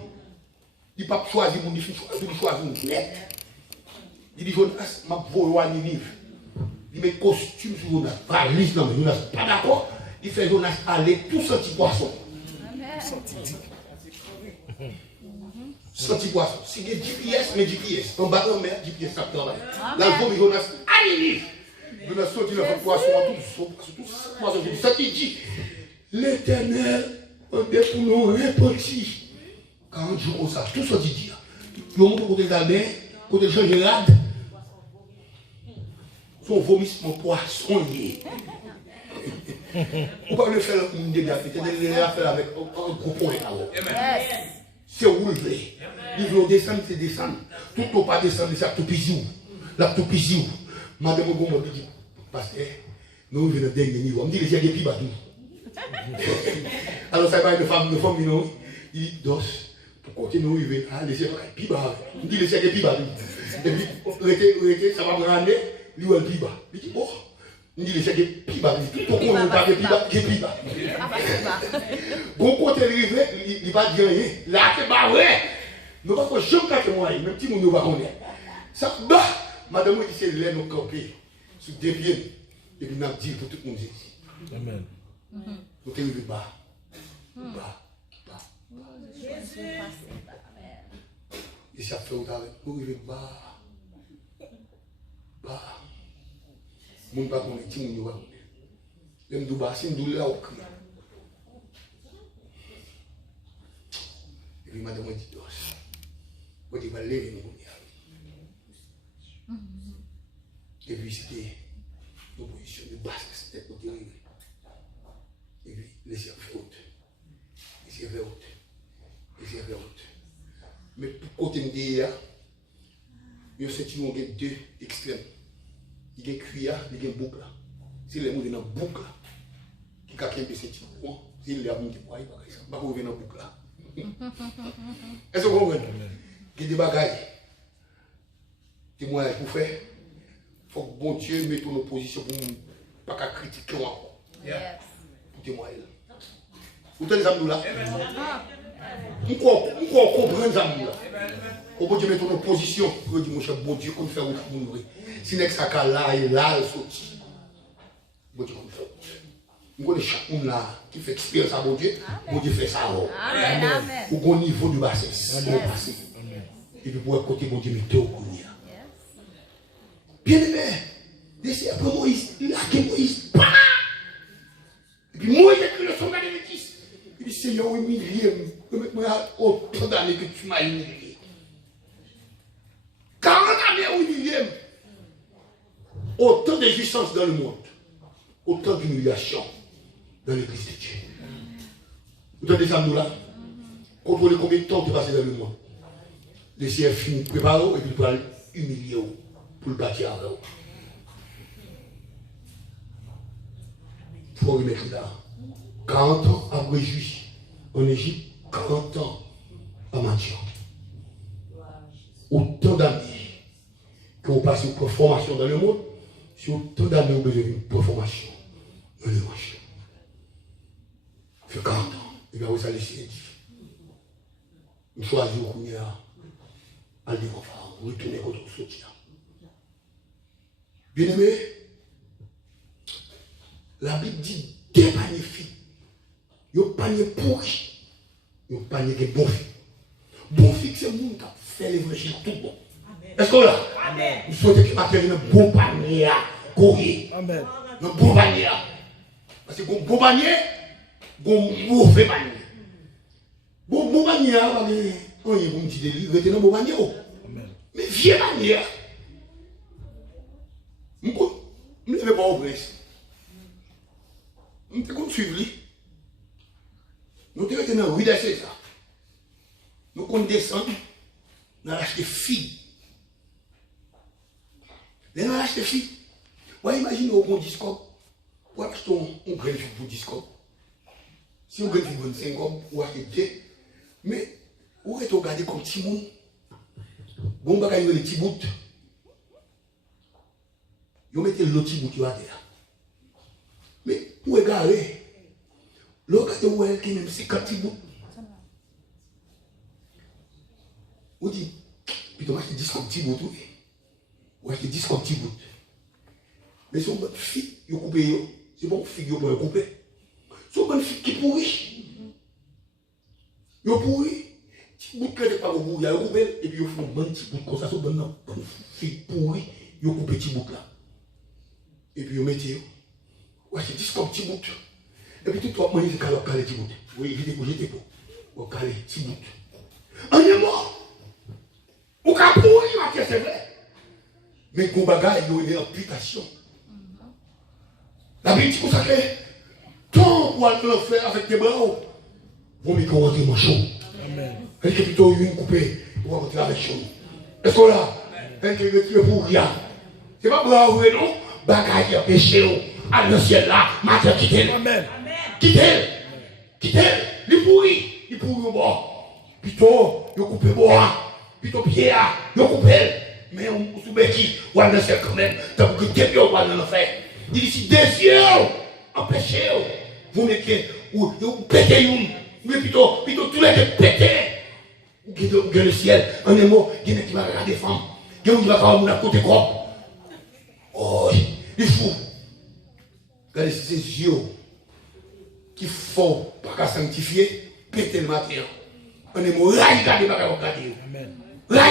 Il ne peut pas choisir mon fils, il choisir mon net. Il dit Jonas, ma voix à Ninive. Il met costume sur Jonas. Valise, non, mais Jonas, pas d'accord. Il fait Jonas aller tout sorti poisson. Sorti poisson. Si il y a GPS, mais GPS. En bas de la mer, GPS, ça travaille. Là, il faut Jonas aller. Jonas sorti le poisson, tout poisson. Ça qui dit l'Éternel, on est pour nous repentir. 40 jours comme ça, tout ça dit. Nous montre côté d'Albert, côté de Jean-Gérard. Son vomissement poissonnier. On peut le faire une dégâts, il a fait avec un gros point. C'est relevé. Il veut descendre, c'est descendre. Tout ne peut pas descendre, c'est tout pisiou. La tout pisiou. Madame Goumou dit, pasteur, nous venons au dernier niveau. On me dit, il y a des petits bateaux. Alors ça va être de femme, il dit, dos, pour continuer, il veut, laissez faire des petits bateaux. On dit, laissez faire des petits bateaux. Et puis, ça va me rendre. Il va le piba. Il dit, oh, il dit, c'est des piba. Pourquoi on n'a pas de piba? Des piba. Bon, quand il arrive, il va dire rien. Là, c'est pas vrai. Nous ne pouvons pas jamais faire moi, même si nous ne pouvons pas. Ça, bah, madame, il dit, c'est l'air nous camper sur des pieds. Et puis, nous avons dit pour tout le monde ici. Amen. Nous sommes arrivés bas. Bas. Et ça fait autant. Nous arrivés bas. Bah, mon pas qu'on est petit, mon doigt. Même du bas, c'est une douleur au cri. Et puis, madame m'a dit, on dit, va lever nous. Et puis, c'était une position de basse, c'était côté arrivé. Et puis, laissez faire haute. Laissez faire haute. Laissez faire haute. Mais pour côté de là, il y a deux extrêmes. Il y a cuillère, il y a boucle. Si les gens sont dans la boucle, qui a un peu ce petit point, s'il y a un petit point, il va revenir dans la boucle. Est-ce que vous comprenez? Il y a des bagages. Des moyens pour faire. Il faut que bon Dieu mette en opposition pour ne pas critiquer encore. Pour témoigner. Vous tenez les amis là? On comprend les amis là. Au bon Dieu met en opposition pour dire mon cher bon Dieu qu'on fait autre pour nous. Si n'est que ça là et là il sorti. Bon Dieu qu'on fait. Nous connaissons chacun là qui fait expérience à bon Dieu fait ça. Amen. Au bon niveau de bassesse. Et puis pour côté bon Dieu mettez au couille. Bien aimé, laissez après Moïse, il a que Moïse. Et puis Moïse écrit le son de Métis. Il dit Seigneur, humilié, moi autant d'années que tu m'as humilié. 40 années humilié. Autant de jouissance dans le monde, autant d'humiliation dans l'église de Dieu. Vous entendez ça, nous là? Contrôlez combien de temps tu passes dans le monde. Laissez finir, préparer et puis pour aller humilier pour le bâtir avec vous. Il faut remettre là. 40 ans après Juif en Égypte, 40 ans à Madian. Autant d'années qu'on passe une formation dans le monde, c'est autant d'années qu'on a besoin d'une formation dans le monde. Ça fait 40 ans. Et bien, vous allez essayer de dire. Nous choisissons qu'on y a à dire on va retourner contre le soutien. Bien aimé, la Bible dit des paniers filles. Il y a un panier pourri. Il y a un panier qui est bon fille. Bon fille, c'est le monde qui a fait l'évangile tout bon. Est-ce que là, vous souhaitez que matin, un bon panier à courir. Amen. Un bon panier. Parce que un bon panier, un mauvais panier. Bon panier, on y a un petit délire, retenez un bon panier. Mais vieux panier. Je ne vais pas au presse. Je ne vais pas suivre lui. Nous sommes dans la rue de César. Nous comptons descendre, nous allons acheter filles. Nous allons acheter filles. Vous imaginez au bon discours, vous achetez un grain de fille pour discours. Si vous avez un 5 hommes, vous achetez 2. Mais vous regardez comme petit monde. Bon, vous avez les petits bouts. Vous mettez le petit bout qui va derrière. Mais vous regardez. Regardez où elle est même 50 petits bouts. Vous dites, puis vous achetez 10 comme petit bout. Vous achetez 10 comme petit bout. Mais si vous avez une fille, vous coupez. C'est bon, fille, vous pouvez couper. Si vous avez une fille qui pourrit, vous pourrit. Petit bout que pas au bout, il y a un coupé. Et puis vous faites un petit bout comme ça. Si vous avez une fille pourrie, vous coupez petit bout là. Et puis vous mettez. Vous achetez 10 comme petit bout. Et puis tout le monde, c'est calé petit bout. Vous évitez pour jeter pour. Vous calez petit bout. On est mort. Vous avez pourri, c'est vrai. Mais qu'on bagaille, il y a une amputation. La Bible dit que tant pour aller le faire avec tes bras, vous mettez qu'on rentre manchon. Et que plutôt une coupée, vous rentrer avec chaud. Est-ce que là, elle qui retire pour rien. C'est pas bravo, non? Bagaille, péché, à le ciel là, matin, quittez-le. Quittez-le. Quittez-le. Il pourrit au bord. Plutôt, il coupe le bois. Plutôt, pied, il coupe le. Mais on sous qui, on a le ciel quand même. Tant que Dieu, on va le faire. Il dit si des yeux, empêchez, vous mettez, vous pétez une, mais plutôt tous les deux pétez. Vous avez le ciel, en un mot, il y a qui va regarder des femmes, il y a qui va faire un côté corps. Oh, il faut. Regardez ces yeux qui font pas sanctifier, péter le matin. En un mot, là, il garde pas regarder. Là,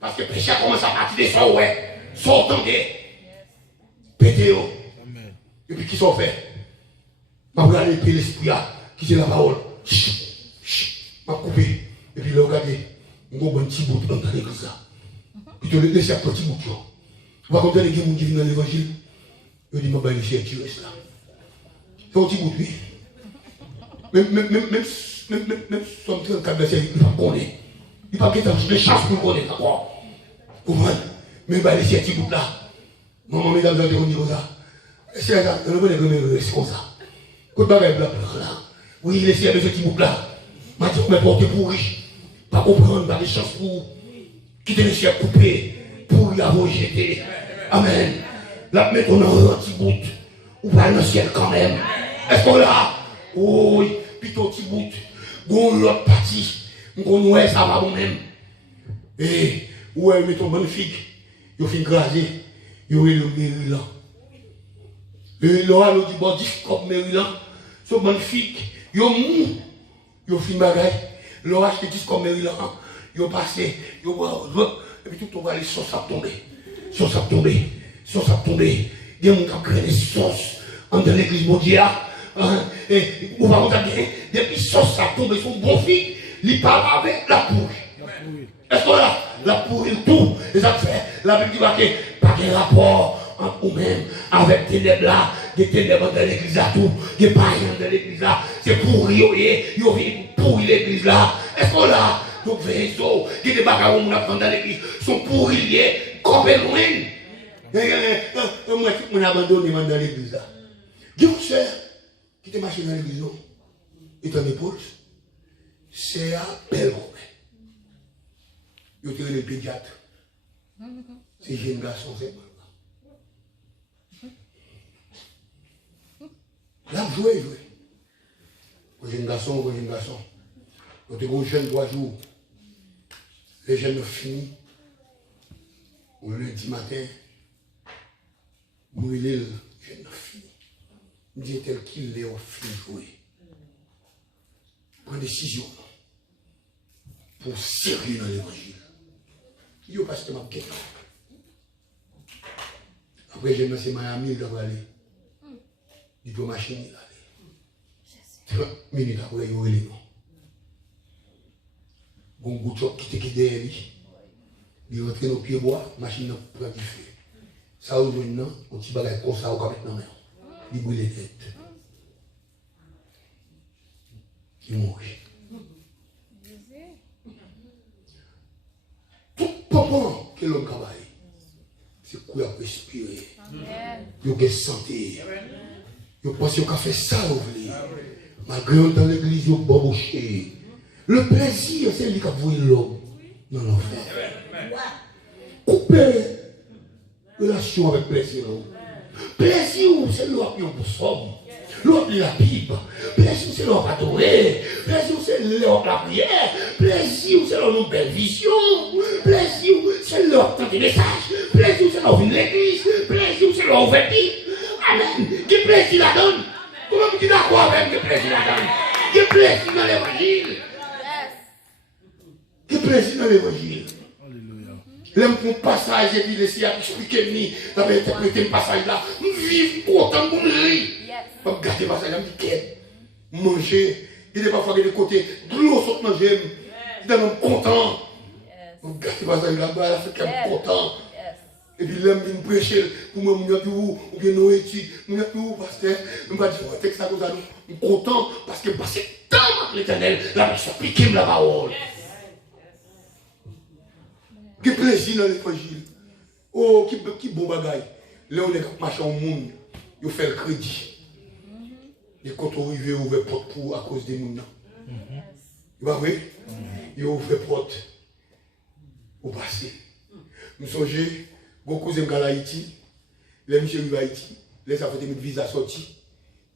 parce que le péché commence à partir de ça, ouais, sortez. Pété. Et puis qui sont faits? Je vais regarder l'esprit qui c'est la parole. Je vais couper. Et puis je vais regarder. Je vais un petit bout dans l'église là. Puis je vais laisser un petit bout. Je vais compter les gens qui viennent dans l'évangile. Je dis, je vais laisser un petit reste là. C'est un petit bout, oui. Même si on est en 4 versets, il ne va pas connaître. Il ne va pas avoir de chance pour connaître encore. Comprenez? Mais je vais laisser un petit bout là. Maman, mesdames, vous avez dit ça. C'est ça, on va rester comme ça. Quand vous avez là, oui, laissez un petit bout là. Maintenant, on va porter pourri. Pas comprendre, pas de chance pour quitter le ciel coupé, pour y avoir jeté. Amen. Là, mettons un petit bout. Ou pas dans le ciel quand même. Est-ce qu'on l'a? Oui, plutôt petit bout. Gon l'autre partie. Gon ouais, ça va bon même. Et, ouais, mettons magnifique. Il fait graser. Il y a le Maryland. Le Laura dit bon, comme Maryland, c'est magnifique. Il y a mou. Il y a fait une bagaille. Laura, je te dis comme Maryland. Il y a passé. Il y a et puis tout, on va aller sauce à tomber. Sauce à tomber. Sauce à tomber. Il y a des gens qui créent des sauces dans l'église mondiale. Et on va regarder. Depuis sauce à tomber, son bon fils, il parle avec la pourrie. Est-ce que là, la pourrie, tout, et ça fait, la Bible dit que pas de rapport entre vous-même avec ténèbres là, des ténèbres de l'église là, tout, des païens de l'église là, c'est pourri, vous vivez pourri l'église là. Est-ce que là, donc vaisseaux, qui des bagages où on apprend dans l'église, sont pourriers, comme loin. Moi, on a abandonné dans l'église là. Dieu, frère, qui te marché dans l'église, et ton épouse, c'est à belle robe. Il y a le pédiatre. C'est jeune garçon, c'est pas. Là, jouer. Jeune garçon. Quand tu es un jeune 3 jours, les jeunes ont fini. Le lundi matin, nous, les jeunes ont fini. Nous disons tel qu'il est, on finit de jouer. Prends décision pour sérieux dans l'évangile. Il y a pas ce que je m'ai. Après, j'ai lancé Miami, il doit aller. Il doit machine, il aller. 30 minutes après, il y a eu l'élément. Bon, Gouchok qui était derrière lui. Il rentre dans le pied bois, machine prend du feu. Ça, on dit non, on dit bagage comme ça, on va mettre dans la main. Il brûle les têtes. Il mourit. Tout moment que l'homme travaille, c'est quoi il a respirer. Il a santé. Il pense qu'il a fait ça, malgré dans l'église, il a babouché. Le plaisir, c'est lui qui a voué l'homme dans l'enfer. Couper relation avec plaisir. Plaisir, c'est l'homme qui a un somme. L'autre la Bible. Plaisir, c'est l'homme adoré. Plaisir, c'est l'homme la prière. Plaisir, c'est l'homme belle vision. Plaisir, c'est l'homme tant de messages. Plaisir, c'est l'homme de l'église. Plaisir, c'est l'homme ouvert. Amen. Qui plaisir la donne? Comment tu dis d'accord avec que plaisir la donne? Qui plaisir dans l'évangile? Qui plaisir dans l'évangile? L'aime pour passage et puis laisser expliquer ni, j'avais interprété le passage là. Nous vivons autant pour nous rire. Je regarde le passage là, je me dis qu'est-ce manger. Il est parfois de côté, de l'eau saute manger. Il est content. Je regarde le passage là-bas, là, c'est qu'il est content. Et puis l'aime vient prêcher pour moi, je suis ou bien nos études, je suis où, pasteur. Je me dis, je texte ça comme ça, je suis content parce que passer tant avec l'éternel, là, je suis appliqué la parole. Quel plaisir dans l'évangile. Oh, qui bon bagaille. Là, on est marché au monde, il fait le crédit. Et quand on arrive, il ouvre porte pour à cause des gens. Il va voir, il ouvre porte au passé. Nous songez, mon cousin à Haïti, les monsieur arrive à Haïti, les ça fait des visa sortis.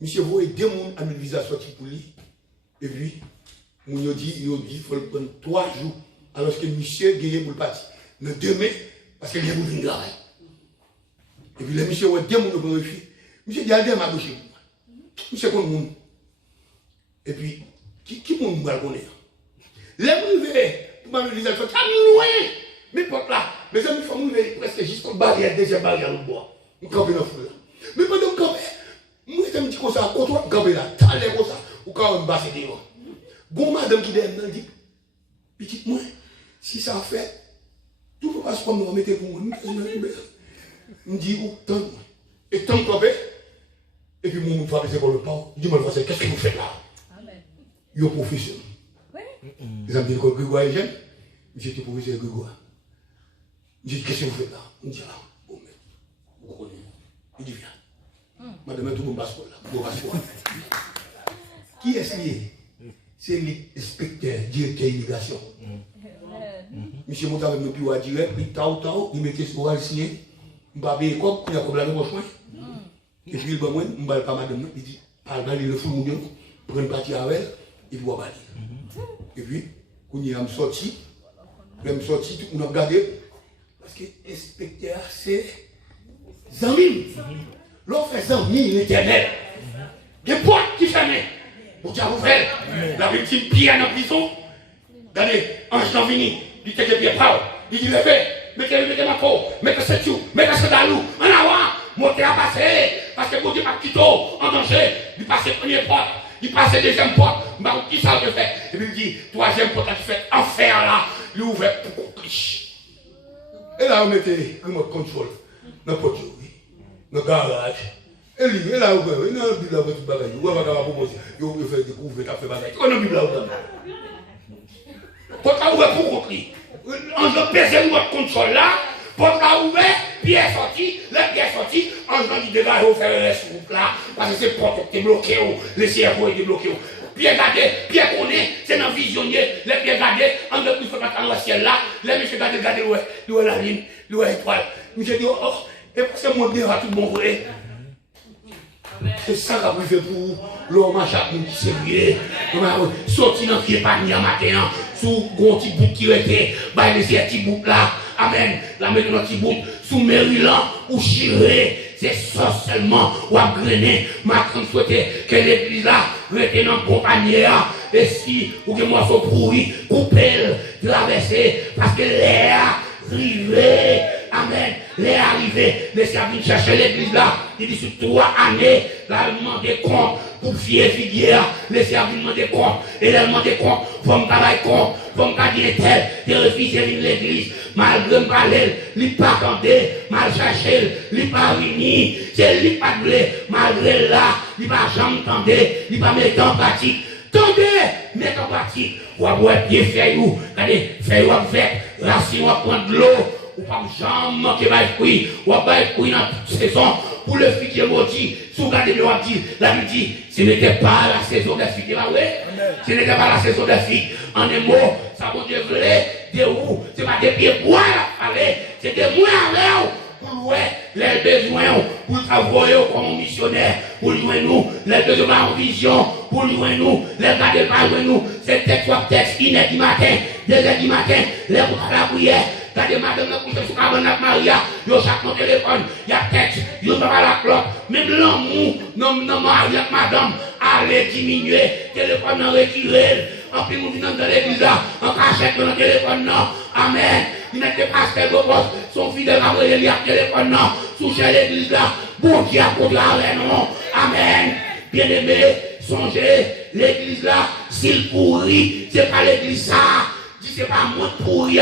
Monsieur voit deux personnes à mettre visa sorti pour lui. Et puis, il dit, il faut le prendre 3 jours. Alors que monsieur gagne pour le parti. Le 2 mai, parce qu'il y a beaucoup de travail. Et puis le monsieur voit deux personnes pour le faire. Monsieur dit, allez, ma gauche. Monsieur compte monde. Et puis, qui monde va le connaître? Les privés, pour ma visa sorti, loin. Mais pas là. Mes amis, il faut mourir presque jusqu'au barrière, deuxième barrière au bois. On campe dans le fou là. Mais pendant que campe, moi je me dis comme ça, quand on campe là, t'as l'air comme ça, ou quand on basse devant. Bon madame qui derrière dit, petite moi, si ça fait, tout le passe comme nous mettez pour moi. Je me dis, où tant et tant campe, et puis mon frère c'est pour le pas. Je dis, moi qu'est-ce que vous faites là? Il est professeur. Les amis disent que Grégoire est jeune, j'étais professeur Grégoire. Je dis, qu'est-ce que vous faites là? Il me dit, ah, bon, mais, vous connaissez. Il dit, viens. Madame, tout mon passeport là, mon passeport. Qui est-ce lié? C'est l'inspecteur, directeur d'immigration. Monsieur monte avec nos bureaux direct, puis tao, il mettait ce oral signé. Je ne sais pas payer comme, il y a comme la même chose. Et puis il va moi, je ne vais pas madame, il dit, parle il le fout mon bien, prends une partie avec elle, il doit parler. Et puis, quand il est sorti, on a regardé. Parce que l'inspecteur, c'est Zamim. L'on fait Zamim, l'éternel. Des portes qui ferment. Pour dire, vous faites la victime Pierre dans la prison. Regardez, ange d'en vini, il était bien proud. Il dit, levez, mettez ma peau, mettez ce tout, mettez ce dalou, en avant, montez à passer. Parce que vous dites, pas quitter en danger. Il passe la première porte, il passe la deuxième porte. Qui ça le fait? Et puis il dit, troisième porte, il fait enfer là, il ouvre pour qu'on cliche. Et là, on mettait le remote control dans le porte, dans le garage. Et là, on a une Bible avec tout le bagage. On va proposer. On va faire découvrir, on va faire bagage. On a une Bible là-dedans. Porte là ouvert pour compris. On a pesé le remote control là. Porte là ouvert, pied sorti, le pied sorti, en gens qui dégagent, vous faire le groupe là, parce que c'est porte qui est bloqué, le cerveau est bloqué. Pierre Gade, Pierre connaît, c'est dans visionnaire, les Pierre Gade, en deux plus faut dans le ciel là, les monsieur Gade, l'ouest la ligne, l'ouest étoile. Monsieur dit, oh, et parce que mon Dieu a tout bon vrai. C'est ça qu'on fait pour l'homme à chaque monde qui s'est brûlé. Sorti dans le pied par nuit matin, sous gros petit bout qui était, bah les petits bouts là, amen, la mettre dans petit bout, sous Maryland ou Chiré, c'est ça seulement, ou à grener, ma souhaité que l'église là, rete dans le compagnie, et si, ou que moi sois pourri, couper, traverser, parce que l'air, rivé, amen, les arrivés, les services chercher l'église là, il dit sur 3 années, là, il demande compte pour fier figuière, les services demandent compte, et les demandent compte, faut me travailler compte, faut me dire tel, de refuser l'église, malgré me parler, il pas attendre, mal chercher, il pas venir, c'est lui pas blé, malgré là, il pas jamais tendre, il pas mettre en pratique, tendez, mettez en pratique, ou à boire pied feuille, regardez, feuille ou avec, racine ou à prendre de l'eau, ou pas jamais manquer de fruits, ou à bailler fruits dans toute saison, pour le figuier maudit, si vous regardez le dit, la lui dit, ce n'était pas la saison des figues, ce n'était pas la saison des figues. En un mot, ça vous Dieu voulait, de où, c'est pas des pieds bois la fallait, c'est des moyens pour louer les besoins, pour travailler comme missionnaire, pour louer nous, les besoins en vision, pour louer nous, les garder par nous, c'est texte ou texte, 1h du matin, 2h du matin, les routes à la prière. Regardez madame la couche sur Cabernac Maria, yo chaque mon téléphone, il y a texte, yo dans la clope, même l'amour, non Maria madame, allez diminuer, téléphone en retirer, en plus nous venons dans l'église là, en cachette dans le téléphone non, amen, il n'était pas pasteur de poste, son fidèle a relié le téléphone non, sous l'église là, bon Dieu a contraré non, amen, bien aimé, songez, l'église là, s'il pourrit, c'est pas l'église ça, c'est pas moi pourri.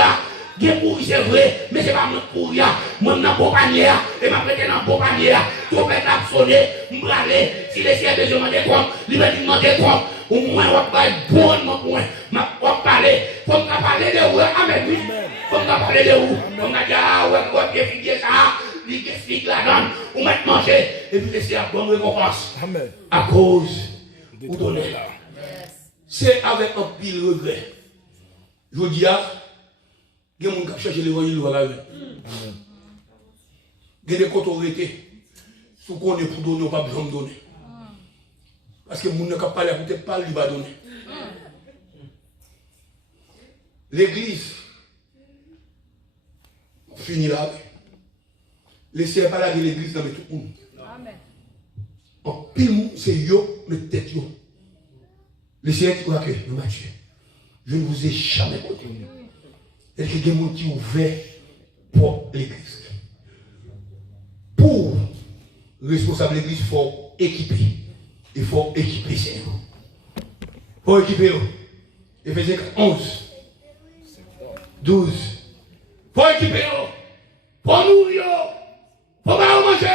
Pourri, c'est vrai, mais c'est pas mon pourri. Moi, je suis dans bon panier, et ma prête dans bon panier. Tout peut être sonné, m'braler. Si les sièges de demander compte, il va demander compte. Au moins, on va bon, mon point. On va parler. Faut me parler de où? Amen, oui. Faut me parler de où? On va dire, ah, ouais, bien figuer ça. Il explique la donne. On va manger. Et puis, laisser la bonne récompense. Amen. À cause, vous donnez là. C'est avec un pile regret. Je vous dis, il y a des gens qui cherchent l'évangile de la vie. Il y a des gens qui ont été. Si on est pour donner, on ne peut pas besoin de donner. Parce que les gens qui ont parlé, peut-être pas, il va donner. L'église, on finit là. Laissez pas là l'église dans tout le monde. En pile, c'est yo, mais tête yo. Laissez dire que, non, Mathieu, je ne vous ai jamais contenu. Est-ce qu'il y a des gens qui ont ouvert pour l'église? Pour responsable de l'église, il faut équiper. Il faut équiper, Seigneur. Il faut équiper. Éphésiens 11, 12. Il faut équiper. Il faut nourrir. Il faut pas manger.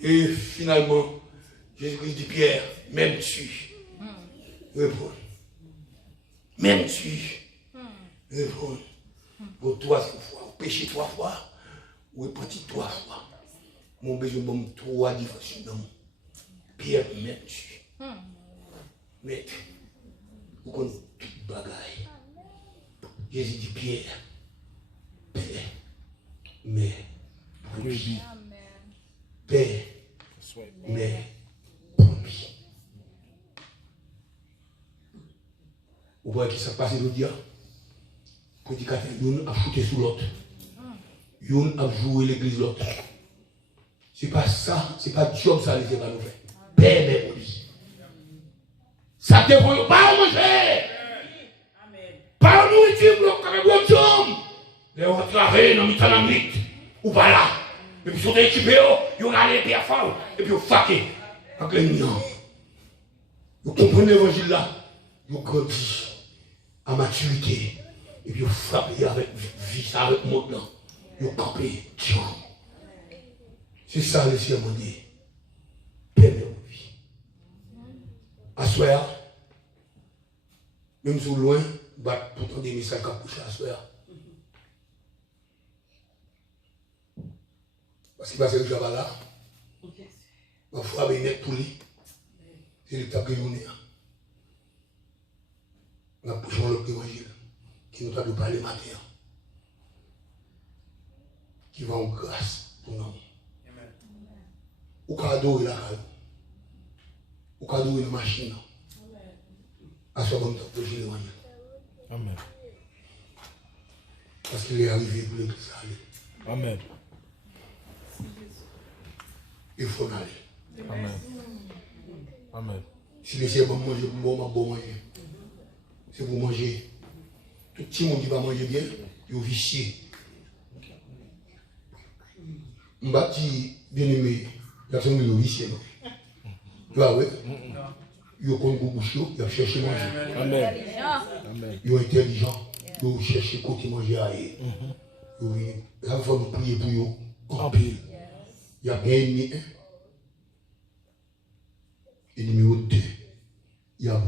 Et finalement, Jésus-Christ dit Pierre, même tu. Réponds. Même tu. Réponds. Pour 3 fois, péché 3 fois, ou repenti 3 fois. Mon besoin de 3 divorces. Pierre, même tu. Mais, vous connaissez toute bagaille. Jésus dit Pierre, Père, mais, Père, mais, brebis. Vous voyez qui ça passe le dia? Prédicateur, y'on a foutu sous l'autre. Y'on a joué l'église l'autre. C'est pas ça, c'est pas job ça, les pas nous faire. Père, mais brebis. Ça te voit pas manger. Pas nourriture, comme un job. Les on travaille dans le mythe. Ou pas là. Et puis, ils sont équipés, ils ont allé bien fort. Et puis, ils ont faqué. Avec les mignons. Vous comprenez l'évangile là? Ils ont grandi à maturité. Et puis, ils ont frappé avec vie, avec le monde là. Ils ont campé. C'est ça le Seigneur m'a dit. Père de vie. À soir, même sur loin, pour entendre des messages qui couchent à soir. Parce qu'il passe le travail là. Ma foi, il net pour lui. C'est le tableau de on a poussé l'autre évangile qui nous a de parler matin. Qui va en grâce pour nous. Ou qu'à adorer la caille. Ou qu'à adorer la machine. À ce moment-là, pour l'évangile. Amen. Parce qu'il est arrivé pour l'église. Amen. Il faut aller. Amen. Amen. Si les chefs vont manger, bon manger. C'est pour manger. Tout le monde qui va manger bien, il va chier. Je bâtis bien aimé, il y a son vicieux. Tu vois, oui? Il y a beaucoup de choses, il a cherché à manger. Amen. Il est intelligent, il a cherché à côté manger à aller. La fois nous prier pour eux, en pile. Il y a bien ennemi 1. Et numéro 2, il y a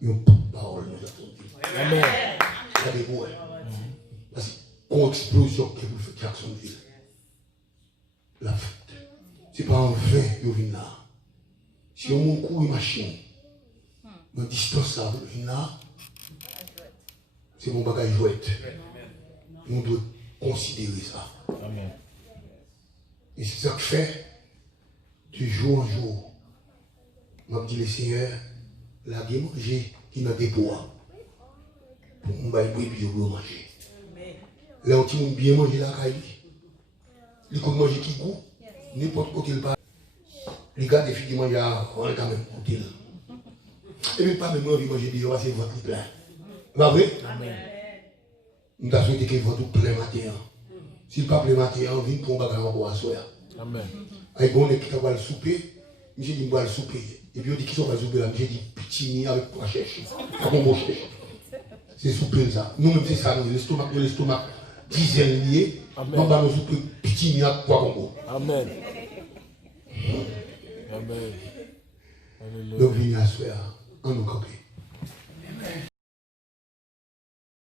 une parole nous attendons. Amen. Il y a des mots. Parce qu'on explosion que vous faites Jacksonville. La fête. Ce n'est pas en vain que vous venez là. Si on a une machine, indispensable, vous là, c'est mon bagage jouette. On doit considérer ça. Amen. Et c'est ça que fait, de jour en jour. On dit le Seigneur, la vie manger qui n'a des bois. Pour qu'on va y manger. Là, on dit bien manger la caille. Il peut manger qui goût. N'importe côté le pas. Les gars des filles qui mangent, on est quand même côté là. Et même pas même envie de manger des gens, c'est votre plein. Pas vrai? Nous avons souhaité que votre plein matin. Si le pas plein matin, on vient pour un bagage à boire à soya. Amen. Avec bon équipe qui va le souper, j'ai dit, moi le souper. Et puis on dit qui sont pas souper là, j'ai dit, petit avec quoi chercher. Pas bon chercher. C'est souper ça. Nous-mêmes, c'est ça, l'estomac, dizaine lié. Nous avons souper petit avec quoi bon. Amen. Amen. Alléluia. Donc, venez à soya, en nous camper.